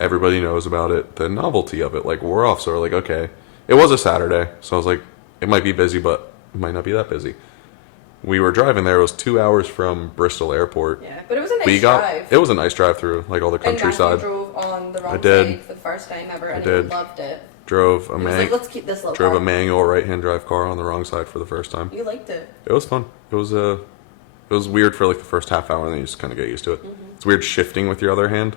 everybody knows about it, the novelty of it, wore off. So we're like, okay. It was a Saturday, so I was like, it might be busy, but it might not be that busy. We were driving there. It was 2 hours from Bristol Airport. Yeah, but it was a nice drive. It was a nice drive through, all the countryside. And drove on the wrong side for the first time ever, and I loved it. Drove a let's keep this little a manual right-hand drive car on the wrong side for the first time. You liked it. It was fun. It was It was weird for like the first half hour, and then you just kind of get used to it. Mm-hmm. It's weird shifting with your other hand,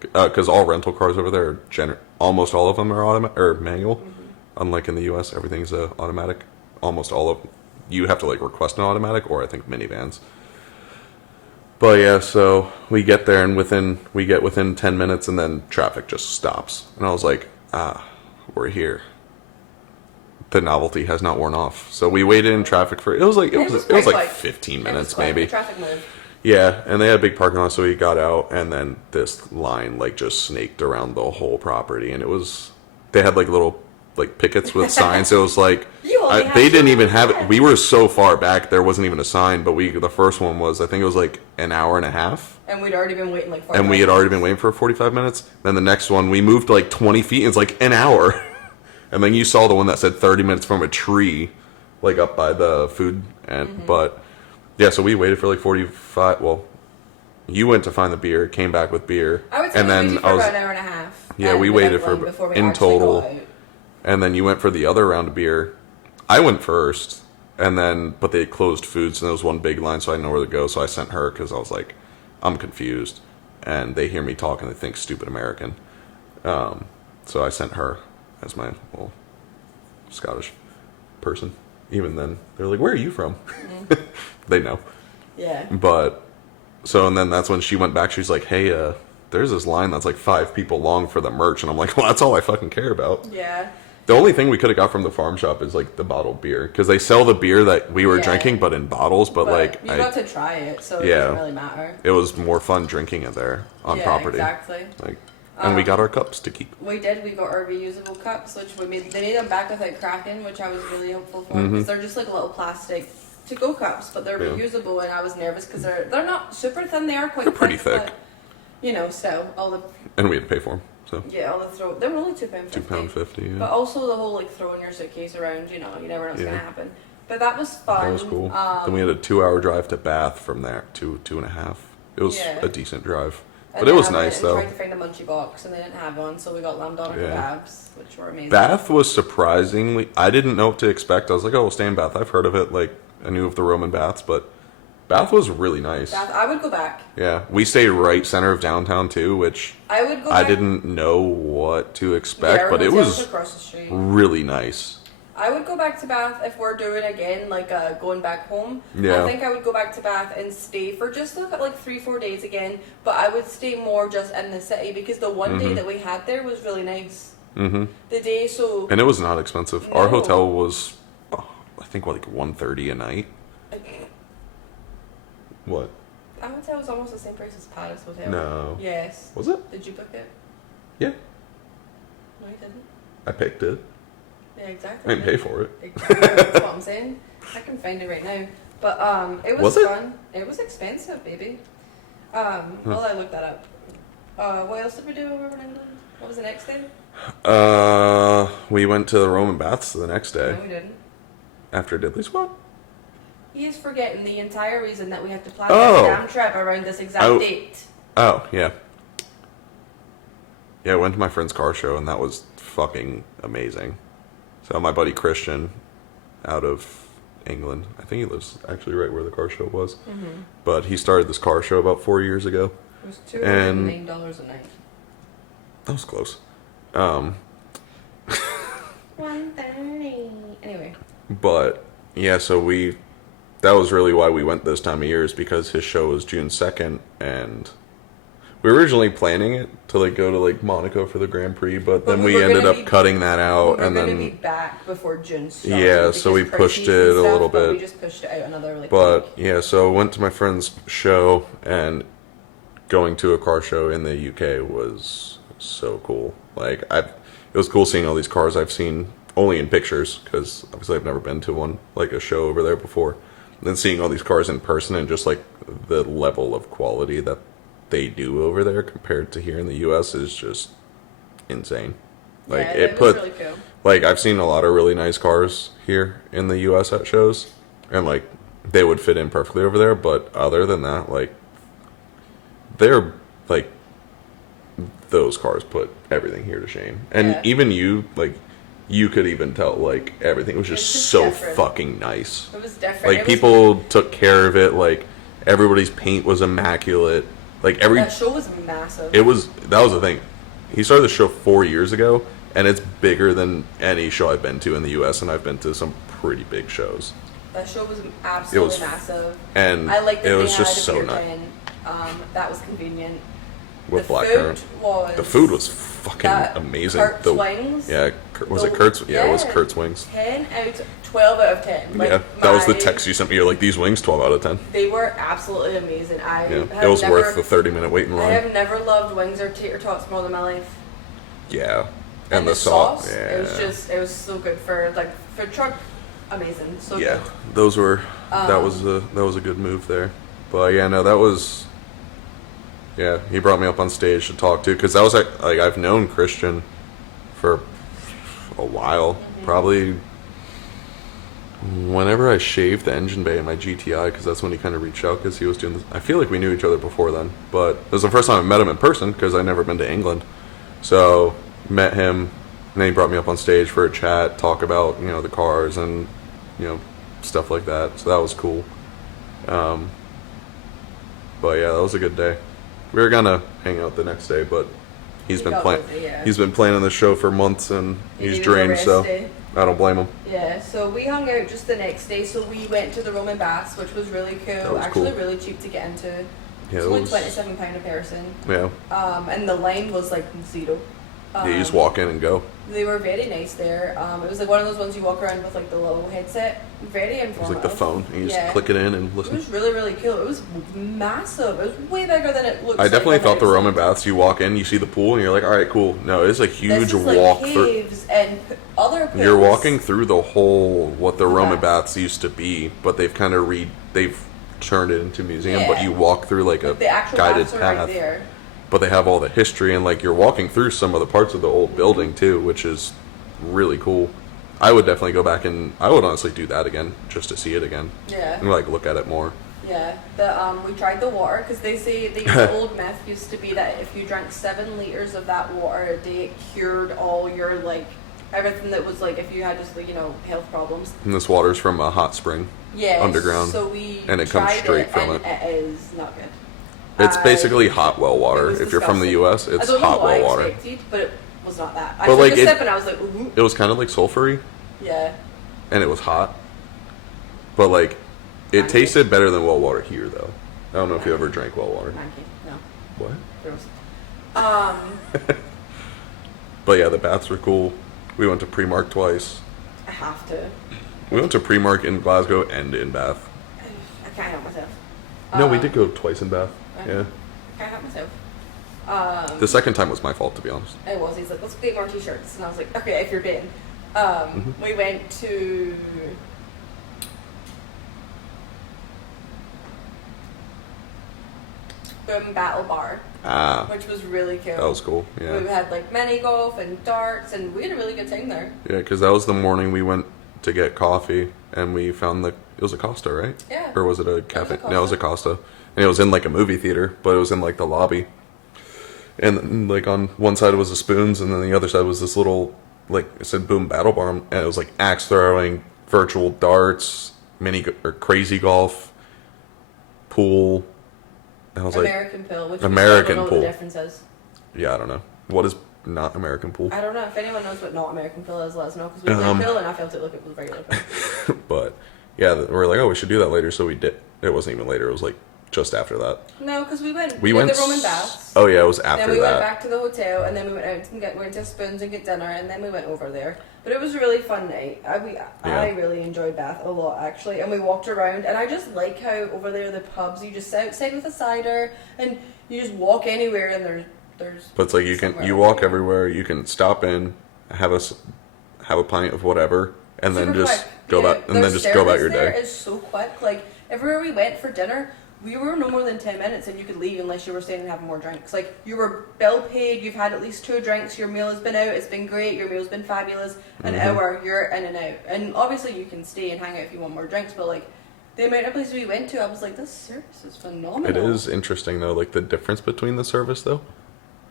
because all rental cars over there, almost all of them are automatic or manual. Mm-hmm. Unlike in the U.S., everything's automatic. Almost all of you have to like request an automatic, or I think minivans. But yeah, so we get there, and within 10 minutes, and then traffic just stops, and I was like, we're here. The novelty has not worn off. So we waited in traffic for it was like 15 minutes maybe. The traffic moved. Yeah, and they had a big parking lot, so we got out, and then this line like just snaked around the whole property, and they had like little like pickets with signs. So it was like they didn't even have it. We were so far back, there wasn't even a sign. But the first one was, I think it was like an hour and a half. And we'd already been waiting like 45 And we had already been waiting for 45 minutes. Then the next one, we moved like 20 feet, and it's like an hour. And then you saw the one that said 30 minutes from a tree, like up by the food. And But yeah, so we waited for like 45. Well, you went to find the beer, came back with beer. I would say and we then waited for about an hour and a half. Yeah, we waited for in total. And then you went for the other round of beer. I went first, but they closed foods, and there was one big line, so I didn't know where to go. So I sent her because I was like, I'm confused, and they hear me talk and they think stupid American. So I sent her as my little Scottish person. Even then, they're like, "Where are you from?" They know. Yeah. But and then that's when she went back. She's like, "Hey, there's this line that's like 5 people long for the merch," and I'm like, "Well, that's all I fucking care about." Yeah. The only thing we could have got from the farm shop is like the bottled beer, because they sell the beer that we were drinking, but in bottles. But like, you got to try it, so it doesn't really matter. It was more fun drinking it there on property. Exactly. Like, and we got our cups to keep. We did. We got our reusable cups, which we made. They made them back without cracking, which I was really hopeful for, because they're just like little plastic to-go cups, but they're reusable, and I was nervous because they're not super thin. They are quite pretty thick. But, so all the and we had to pay for them. So yeah, all the they were only £2.50. £2.50. Yeah. But also the whole like throwing your suitcase around, you never know what's gonna happen. But that was fun. That was cool. Then we had a 2-hour drive to Bath from there, 2.5. It was a decent drive, but it was nice though. We tried to find a munchie box, and they didn't have one, so we got lamb doner kebabs, which were amazing. Bath was surprisingly. I didn't know what to expect. I was like, "Oh, we'll stay in Bath." I've heard of it. Like, I knew of the Roman baths, but Bath was really nice. Bath, I would go back. Yeah, we stayed right center of downtown too, which I didn't know what to expect, but it was across the street. Really nice. I would go back to Bath if we're doing again, like going back home. Yeah. I think I would go back to Bath and stay for just like 3-4 days again, but I would stay more just in the city, because the one day that we had there was really nice. Mm-hmm. The day, and it was not expensive. No. Our hotel was, I think, like $130 a night. What? Our hotel was almost the same price as Paris Hotel. No. Yes. Was it? Did you book it? Yeah. No, you didn't. I picked it. Yeah, exactly. I didn't pay for it. Exactly. That's what I'm saying. I can find it right now. But it was fun. It was expensive, baby. Well, I looked that up. What else did we do over in England? What was the next day? We went to the Roman baths the next day. No, we didn't. After Diddley Squad? He is forgetting the entire reason that we had to plan this damn trip around this exact date. Oh, yeah. Yeah, I went to my friend's car show, and that was fucking amazing. So my buddy Christian, out of England, I think he lives actually right where the car show was, but he started this car show about 4 years ago. It was $209 a night. That was close. 130. Anyway. But yeah, so that was really why we went this time of year, is because his show was June 2nd, and we were originally planning it to like go to like Monaco for the Grand Prix, but then we ended up cutting that out, and then be back before June started. Yeah, so we pushed it a little bit. We just pushed it out another week. Yeah, so I went to my friend's show, and going to a car show in the UK was so cool. Like, it was cool seeing all these cars I've seen only in pictures, because obviously I've never been to one, like a show over there before. And then seeing all these cars in person, and just like the level of quality that they do over there compared to here in the US is just insane. Like, yeah, it was really cool. Like, I've seen a lot of really nice cars here in the US at shows, and like they would fit in perfectly over there, but other than that, like, they're like, those cars put everything here to shame. And even you could even tell, everything was just so different. fucking nice. It was different. People took care of it. Like, Everybody's paint was immaculate. Like That show was massive. that was the thing. He started the show 4 years ago, and it's bigger than any show I've been to in the U.S. And I've been to some pretty big shows. That show was absolutely massive. And I like that it was they just had so a beer nice. tin. That was convenient. With the blackcurrant. Was the food was fucking amazing. Kurt's wings. Yeah, was it Kurt's? Yeah, it was Kurt's wings. 12 out of 10. Like, yeah, that was the text you sent me. You're like, these wings, 12 out of 10. They were absolutely amazing. It was worth the 30-minute waiting line. I have never loved wings or tater tots more than my life. Yeah, and the sauce. Yeah. It was so good for truck. Amazing. So yeah, good. those were that was a good move there. But yeah, no, that was. Yeah, he brought me up on stage to talk to, because that was like I've known Christian for a while, probably whenever I shaved the engine bay in my GTI, because that's when he kind of reached out, because he was doing this. I feel like we knew each other before then, but it was the first time I met him in person, because I'd never been to England. So met him, and then he brought me up on stage for a chat, talk about the cars and stuff like that. So that was cool. But yeah, that was a good day. We were gonna hang out the next day, but he's been playing. He's been playing on the show for months, and he's drained. So I don't blame him. Yeah. So we hung out just the next day. So we went to the Roman baths, which was really cool. That was Actually, cool. really cheap to get into. Yeah, it's only £27 a person. Yeah. And the line was like zero. Yeah, you just walk in and go. They were very nice there. It was like one of those ones you walk around with like the little headset. Very informative. It was like the phone. You just click it in and listen. It was really, really cool. It was massive. It was way bigger than it looks. I definitely thought the Roman baths, you walk in, you see the pool, and you're like, all right, cool. No, it's a huge this is walk. Like caves and other pools. You're walking through the whole, what the Roman baths used to be, but they've kind of they've turned it into a museum, but you walk through like a the actual guided baths are path. right there. But they have all the history, and like you're walking through some of the parts of the old building too, which is really cool. I would definitely go back, and I would honestly do that again just to see it again. Yeah. And like look at it more. Yeah. We tried the water, because they say the old myth used to be that if you drank 7 liters of that water a day, it cured all your everything that was if you had just health problems. And this water's from a hot spring. Yeah. Underground. So we and it comes straight from it. It is not good. It's basically hot well water. If you're from the U.S., it's hot well water. Expected, but it was not that. I took a sip and I was like, ooh. It was kind of like sulfury. Yeah. And it was hot. But it tasted better than well water here, though. I don't know if you ever drank well water. No. What? Gross. But yeah, the baths were cool. We went to Primark twice. I have to. We went to Primark in Glasgow and in Bath. I can't help myself. No, we did go twice in Bath. Yeah. I can't help myself. The second time was my fault, to be honest. It was. He's like, let's get more t-shirts. And I was like, okay, if you're bitten. We went to... Boom Battle Bar. Which was really cool. That was cool, yeah. We had mini golf and darts, and we had a really good time there. Yeah, because that was the morning we went to get coffee, and we found it was a Costa, right? Yeah. Or was it a cafe? No, it was a Costa. And it was in a movie theater, but it was in the lobby. And on one side was the spoons, and then the other side was this little, it said Boom Battle Bar, and it was axe throwing, virtual darts, crazy golf, pool. And I was American pool, which American I don't know pool. What the difference is. Yeah, I don't know. What is not American pool? I don't know. If anyone knows what not American pool is, let us know, because we played pool and I felt it like it was regular pool. But yeah, we're like, oh, we should do that later, so we did. It wasn't even later. It was just after that. No, because we went. We went the Roman baths. Oh yeah, it was after that. Then we went back to the hotel, and then we went out and went to Spoons and get dinner, and then we went over there. But it was a really fun night. I really enjoyed Bath a lot, actually. And we walked around, and I just like how over there the pubs, you just sit outside with a cider, and you just walk anywhere, and there's. But it's you walk everywhere. You can stop in, have a pint of whatever, and then just go back, and then just go about your day. It's so quick. Everywhere we went for dinner, we were no more than 10 minutes, and you could leave unless you were staying and having more drinks. You were bill paid, you've had at least 2 drinks, your meal has been out, it's been great, your meal's been fabulous. An hour, you're in and out. And obviously you can stay and hang out if you want more drinks, but the amount of places we went to, I was like, this service is phenomenal. It is interesting though, the difference between the service though.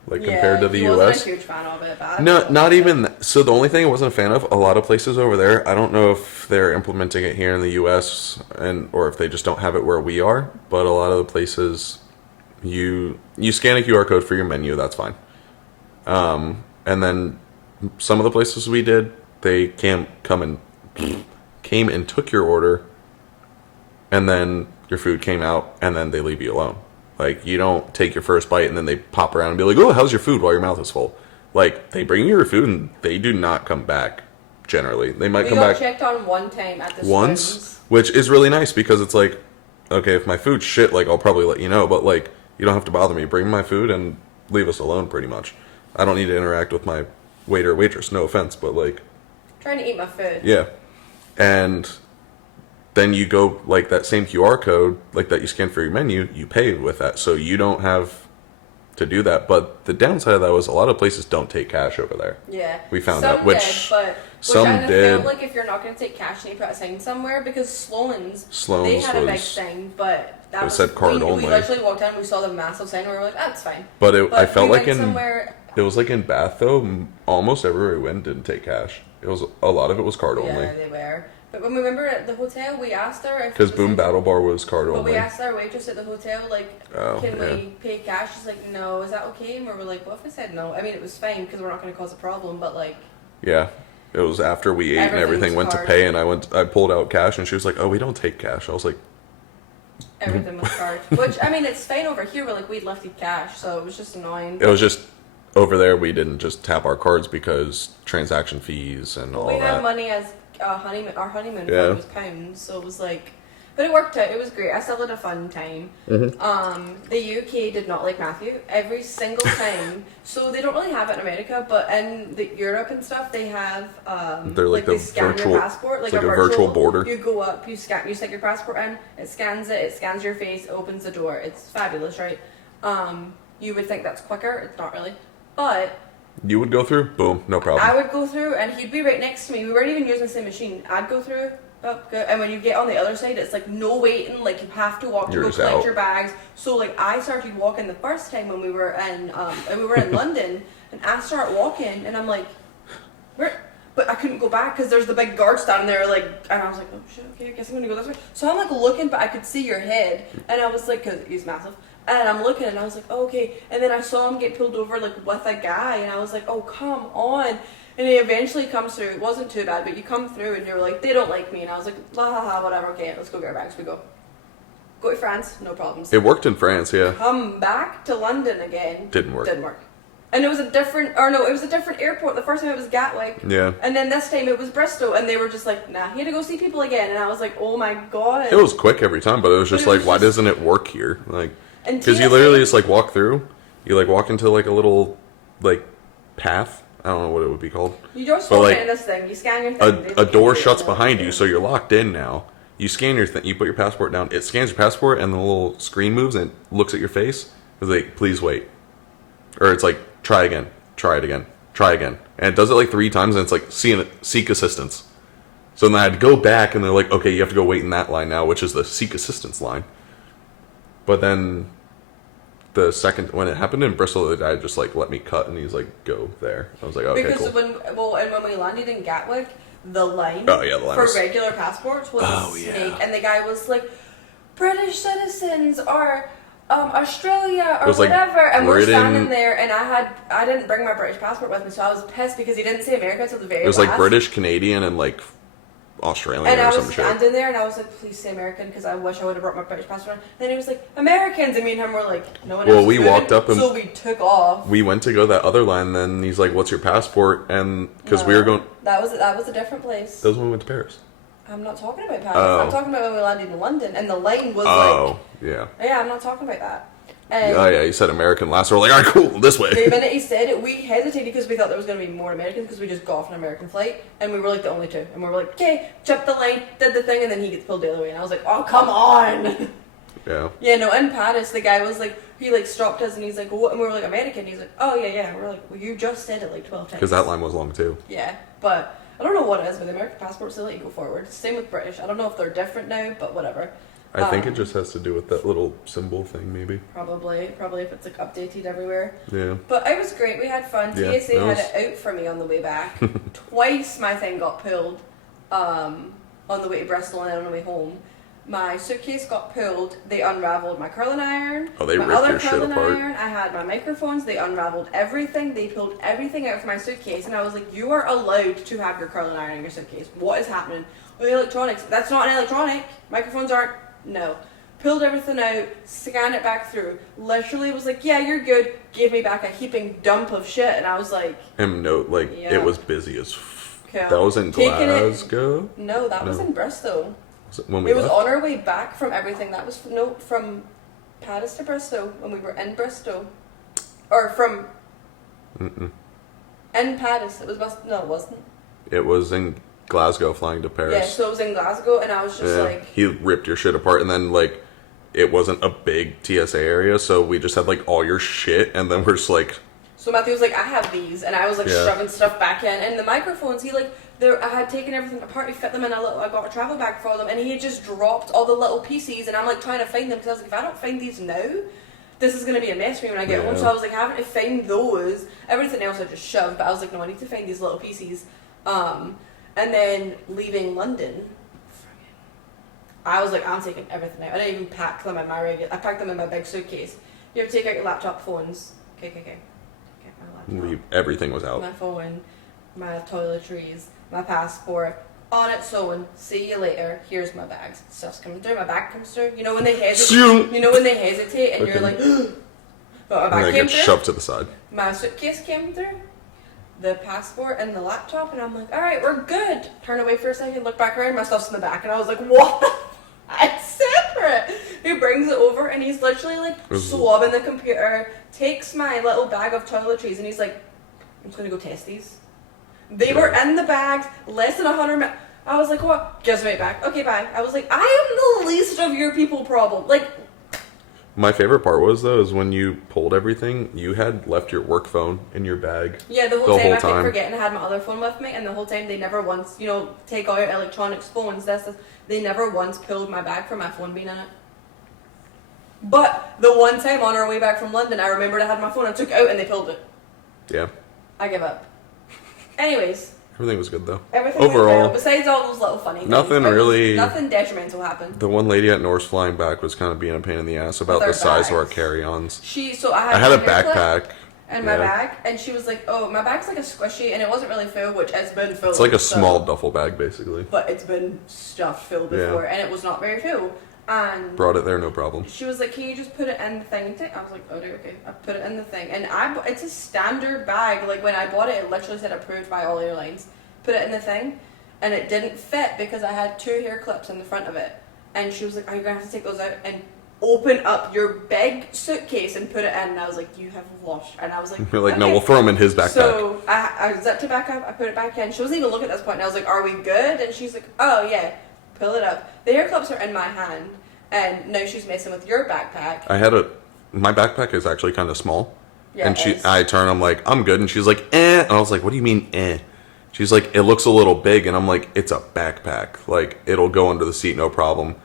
like compared to the he U.S. wasn't a huge fan of it. But No, not even. So the only thing I wasn't a fan of, a lot of places over there, I don't know if they're implementing it here in the U.S. or if they just don't have it where we are. But a lot of the places, you scan a QR code for your menu, that's fine. And then some of the places we did, they came and took your order, and then your food came out, and then they leave you alone. Like, you don't take your first bite and then they pop around and be like, "Oh, how's your food?" while your mouth is full. Like, they bring you your food and they do not come back. Generally, they might come back. We got checked on one time at the once, Springs. which is really nice because it's like, okay, if my food's shit, like, I'll probably let you know, but like, you don't have to bother me. Bring my food and leave us alone, pretty much. I don't need to interact with my waiter or waitress. No offense, but like, Trying to eat my food. yeah, and then you go, like, that same QR code, like, that you scan for your menu, you pay with that. So you don't have to do that. But the downside of that was a lot of places don't take cash over there. Yeah. We found some out, which did, some I did. felt like if you're not going to take cash, you need to put a sign somewhere, because Sloan's they Sloan's had a big was, sign, but that it was said card we only. literally walked in, we saw the massive sign, and we were like, that's fine. But I felt we like went in somewhere, it was like in Bath though. Almost everywhere we went didn't take cash. It was a lot of it was card yeah, only. they were. But when we remember at the hotel, we asked her if Because it was Boom like- Battle Bar was card But only. we asked our waitress at the hotel, like, Oh, can yeah. we pay cash? She's like, no, is that okay? And we were like, what if we said no? I mean, it was fine because we're not going to cause a problem, but like, Yeah. It was after we ate and Everything everything was went to card. pay, and I pulled out cash, and she was like, "Oh, we don't take cash." I was like, everything was card. Which, I mean, it's fine over here, but like, we'd left cash, so it was just annoying. it was just over there. We didn't just tap our cards because transaction fees and all We had that. money as honeymoon. Our honeymoon Yeah. fund was pounds, so it was like, but it worked out. It was great. I still had a fun time. The UK did not like Matthew every single time. So they don't really have it in America, but in Europe and stuff, they have They're like they the scan virtual- your passport, like it's like a virtual border. You go up, you stick your passport in, it scans your face, opens the door. It's fabulous, right? You would think that's quicker. It's not really, but. You would go through, boom, no problem. I would go through, and he'd be right next to me. We weren't even using the same machine. I'd go through, good. And when you get on the other side, it's like no waiting. Like, you have to walk to You're go just collect out. your bags. So like, I started walking the first time when we were in London, and I start walking, and I'm like, where? But I couldn't go back because there's the big guard standing there, like, and I was like, oh shit, okay, I guess I'm gonna go this way. So I'm like looking, but I could see your head, and I was like, cause he's massive. And I'm looking, and I was like, oh, okay. And then I saw him get pulled over, like, with a guy, and I was like, oh, come on. And he eventually comes through. It wasn't too bad, but you come through, and you're like, they don't like me. And I was like, la ha ha, whatever, okay, let's go get our bags. We go. Go to France, no problems. It worked in France, yeah. Come back to London again. Didn't work. Didn't work. And it was a different airport. The first time it was Gatwick. Yeah. And then this time it was Bristol, and they were just like, nah, he had to go see people again. And I was like, oh my god. It was quick every time, but it was just But it like, was why just- doesn't it work here? Like, And because you TSA literally just like walk through, you like walk into like a little like path. I don't know what it would be called. You just But, walk like, into this thing, you scan your thing. A door shuts behind you, so you're locked in now. You scan your thing, you put your passport down. It scans your passport, and the little screen moves and it looks at your face. It's like, please wait, or it's like, try again, try it again, try again, and it does it like 3 times, and it's like, seek assistance. So then I had to go back, and they're like, okay, you have to go wait in that line now, which is the seek assistance line. But then the second, when it happened in Bristol, the guy just like let me cut, and he's like, go there. I was like, okay, Because cool. when we landed in Gatwick, the line, Oh, yeah, the line for was- regular passports was Oh, a yeah. snake, and the guy was like, British citizens or Australia or It was like whatever, and we're Britain- standing there, and I didn't bring my British passport with me, so I was pissed because he didn't say America until the very It was last. like British, Canadian, and like Australian And or I was some shit. standing there, and I was like, please say American, because I wish I would have brought my British passport. And then he was like, Americans, and me and him were like, no one else Well, is we moving, walked up and- so we took off. We went to go that other line, then he's like, what's your passport? And because we No, were going, That was a different place. that was when we went to Paris. I'm not talking about Paris. Oh. I'm talking about when we landed in London, and the line was Oh, yeah. like, yeah, I'm not talking about that. And Oh, yeah, you said American last. We're like, all right, cool, this the way. minute he said it, we hesitated because we thought there was going to be more Americans because we just got off an American flight, and we were like the only two. And we were like, okay, Chapdelaine, did the thing, and then he gets pulled the other way, and I was like, oh, come on. Yeah. Yeah, no, in Paris, the guy was like, he like stopped us, and he's like, what? And we were like, American. He's like, oh, yeah, yeah. And we're like, well, you just said it like 12 times. Because that line was long, too. Yeah, but I don't know what it is, but the American passports, they let you go forward. Same with British. I don't know if they're different now, but whatever. I think it just has to do with that little symbol thing, maybe. Probably if it's like updated everywhere. Yeah. But it was great. We had fun. Yeah, TSA had it out for me on the way back. Twice my thing got pulled on the way to Bristol and then on the way home. My suitcase got pulled. They unraveled my curling iron. Oh, they my ripped other your shit curling apart. Iron. I had my microphones. They unraveled everything. They pulled everything out of my suitcase, and I was like, "You are allowed to have your curling iron in your suitcase. What is happening? Oh, the electronics. That's not an electronic. Microphones aren't. No." Pulled everything out, scanned it back through. Literally was like, "Yeah, you're good." Gave me back a heaping dump of shit, and I was like, it was busy as. Cool. That was in Taking Glasgow. No, that was in Bristol. When we It was left? on our way back from everything. That was from Paris to Bristol when we were in Bristol, or from in Paris. It wasn't. It was in Glasgow, flying to Paris. Yeah, so it was in Glasgow, and I was just like, he ripped your shit apart, and then like, it wasn't a big TSA area, so we just had like all your shit, and then we're just like. So Matthew was like, "I have these," and I was like Yeah. shoving stuff back in, and the microphones. I had taken everything apart. He fit them in I got a travel bag for them, and he had just dropped all the little pieces, and I'm like trying to find them because I was like, if I don't find these now, this is gonna be a mess for me when I get home. So I was like having to find those. Everything else I just shoved, but I was like, no, I need to find these little pieces. And then leaving London, I was like, I'm taking everything out. I didn't even pack them in my I packed them in my big suitcase. You have to take out your laptop, phones. Okay. My laptop. Everything was out. My phone, my toiletries, my passport, on its own. See you later. Here's my bags. Stuff's coming through. My bag comes through. You know when they hesitate. And you're like, but my bag And then came get through. shoved to the side. My suitcase came through. The passport and the laptop, and I'm like, all right, we're good. Turn away for a second, look back around, my stuff's in the back, and I was like, what? It's separate. He brings it over, and he's literally like swabbing the computer, takes my little bag of toiletries, and he's like, I'm just gonna go test these. They were in the bags, less than 100 I was like, what? Gives me it back. Okay, bye. I was like, I am the least of your people problem. Like, my favorite part was though is when you pulled everything, you had left your work phone in your bag. yeah, the whole time I kept forgetting I had my other phone with me, and the whole time they never once, take all your electronics, phones, this, they never once pulled my bag for my phone being in it. But the one time on our way back from London, I remembered I had my phone, I took it out and they pulled it. Yeah. I give up. Anyways. Everything was good though. Everything overall, went well. Besides all those little funny things. Nothing detrimental happened. The one lady at Norse flying back was kind of being a pain in the ass about the size of our carry-ons. I had a backpack. And my bag, and she was like, oh, my bag's like a squishy, and it wasn't really full, which it's been full. It's like a small duffel bag, basically. But it's been stuffed full before, and it was not very full. And brought it there, no problem. She was like, can you just put it in the thing? I was like, oh, okay. I put it in the thing. And it's a standard bag. Like, when I bought it, it literally said approved by all airlines. Put it in the thing, and it didn't fit because I had 2 hair clips in the front of it. And she was like, are you going to have to take those out and open up your big suitcase and put it in? And I was like, you have lost. And I was like, you're like, okay. no, we'll throw them in his backpack. So I zipped it back up, I put it back in. She wasn't even looking at this point, and I was like, are we good? And she's like, oh yeah, pull it up. The hair clips are in my hand, and now she's messing with your backpack. My backpack is actually kind of small. Yeah, and I turn, I'm like, I'm good. And she's like, eh. And I was like, what do you mean, eh? She's like, it looks a little big. And I'm like, it's a backpack. Like, it'll go under the seat, no problem.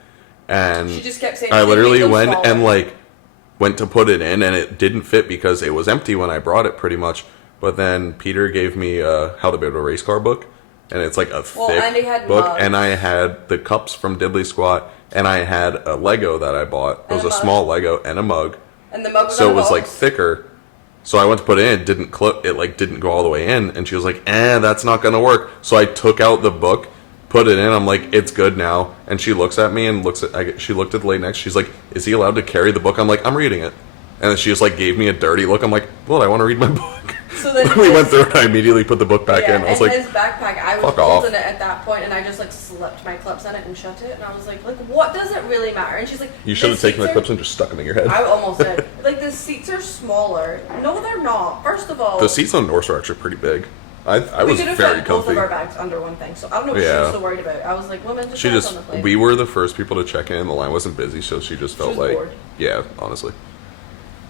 And she just kept saying, I literally went smaller. and went to put it in, and it didn't fit because it was empty when I brought it pretty much. But then Peter gave me a How to Build a Race Car book, and it's like a thick book. mugs. And I had the cups from Diddley Squat, and I had a Lego that I bought. It was a small Lego and a mug. And the mug was so it was like thicker. So I went to put it in, it didn't clip, it didn't go all the way in, and she was like, that's not gonna work. So I took out the book, put it in, I'm like, it's good now. And she looks at me and she looked at the lady next, she's like, is he allowed to carry the book? I'm like, I'm reading it. And then she just gave me a dirty look, I'm like, well, I want to read my book. So then when we went through it, I immediately put the book back in. I was like, his backpack, I was holding it at that point, and I just slipped my clips in it and shut it, and I was like, what does it really matter? And she's like, you should have taken the clips and just stuck them in your head. I almost did. The seats are smaller. No, they're not. First of all, the seats on Norse are actually pretty big. I was very comfy. Both of our bags under one thing, so I don't know what she was so worried about. I was like, women, just on the plane. We were the first people to check in. The line wasn't busy, so she just felt bored. Yeah, honestly.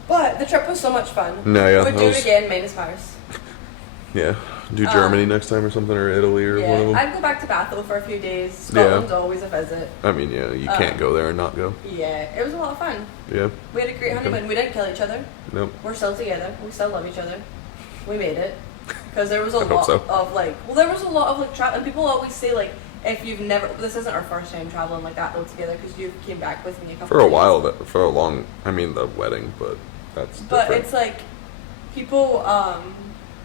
But the trip was so much fun. No, yeah, Would do it again, minus Paris. Yeah, Do Germany next time or something, or Italy or one of them. I'd go back to Bath though for a few days. Scotland's always a visit. I mean, yeah, you can't go there and not go. Yeah, it was a lot of fun. Yeah. We had a great honeymoon. We didn't kill each other. Nope. We're still together. We still love each other. We made it. Because there was a hope lot so. of like, there was a lot of like travel, and people always say like, if you've never, this isn't our first time traveling like that though together, because you came back with me a couple. For a times. while, for a long. I mean, the wedding, but that's. But different. it's like, people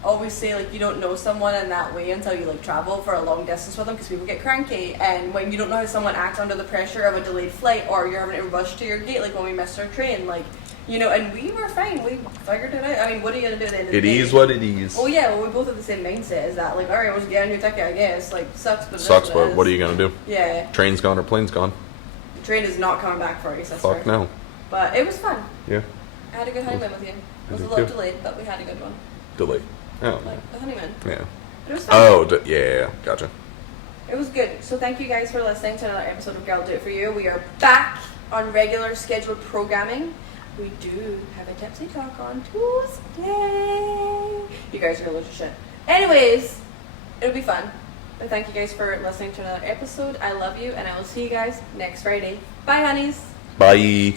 always say like you don't know someone in that way until you like travel for a long distance with them, because people get cranky, and when you don't know how someone acts under the pressure of a delayed flight, or you're having to rush to your gate, like when we missed our train, like. You know, and we were fine. We figured it out. I mean, what are you gonna do at the end of the day? It is what it is. Oh yeah, well we both have the same mindset. Is that like, all right, we'll just get on your ticket, I guess. Like, sucks, but Sucks, it but is. what are you gonna do? Yeah. Train's gone or plane's gone. The train is not coming back for you, sister. Fuck no. But it was fun. Yeah. I had a good honeymoon with you. It was a did little too. delayed, but we had a good one. Delay. Oh. Like the honeymoon. Yeah. But it was fun. Oh, yeah. Gotcha. It was good. So thank you guys for listening to another episode of Girl Do It For You. We are back on regular scheduled programming. We do have a tipsy talk on Tuesday. You guys are allergic to shit. Anyways, it'll be fun. And thank you guys for listening to another episode. I love you, and I will see you guys next Friday. Bye, honeys. Bye.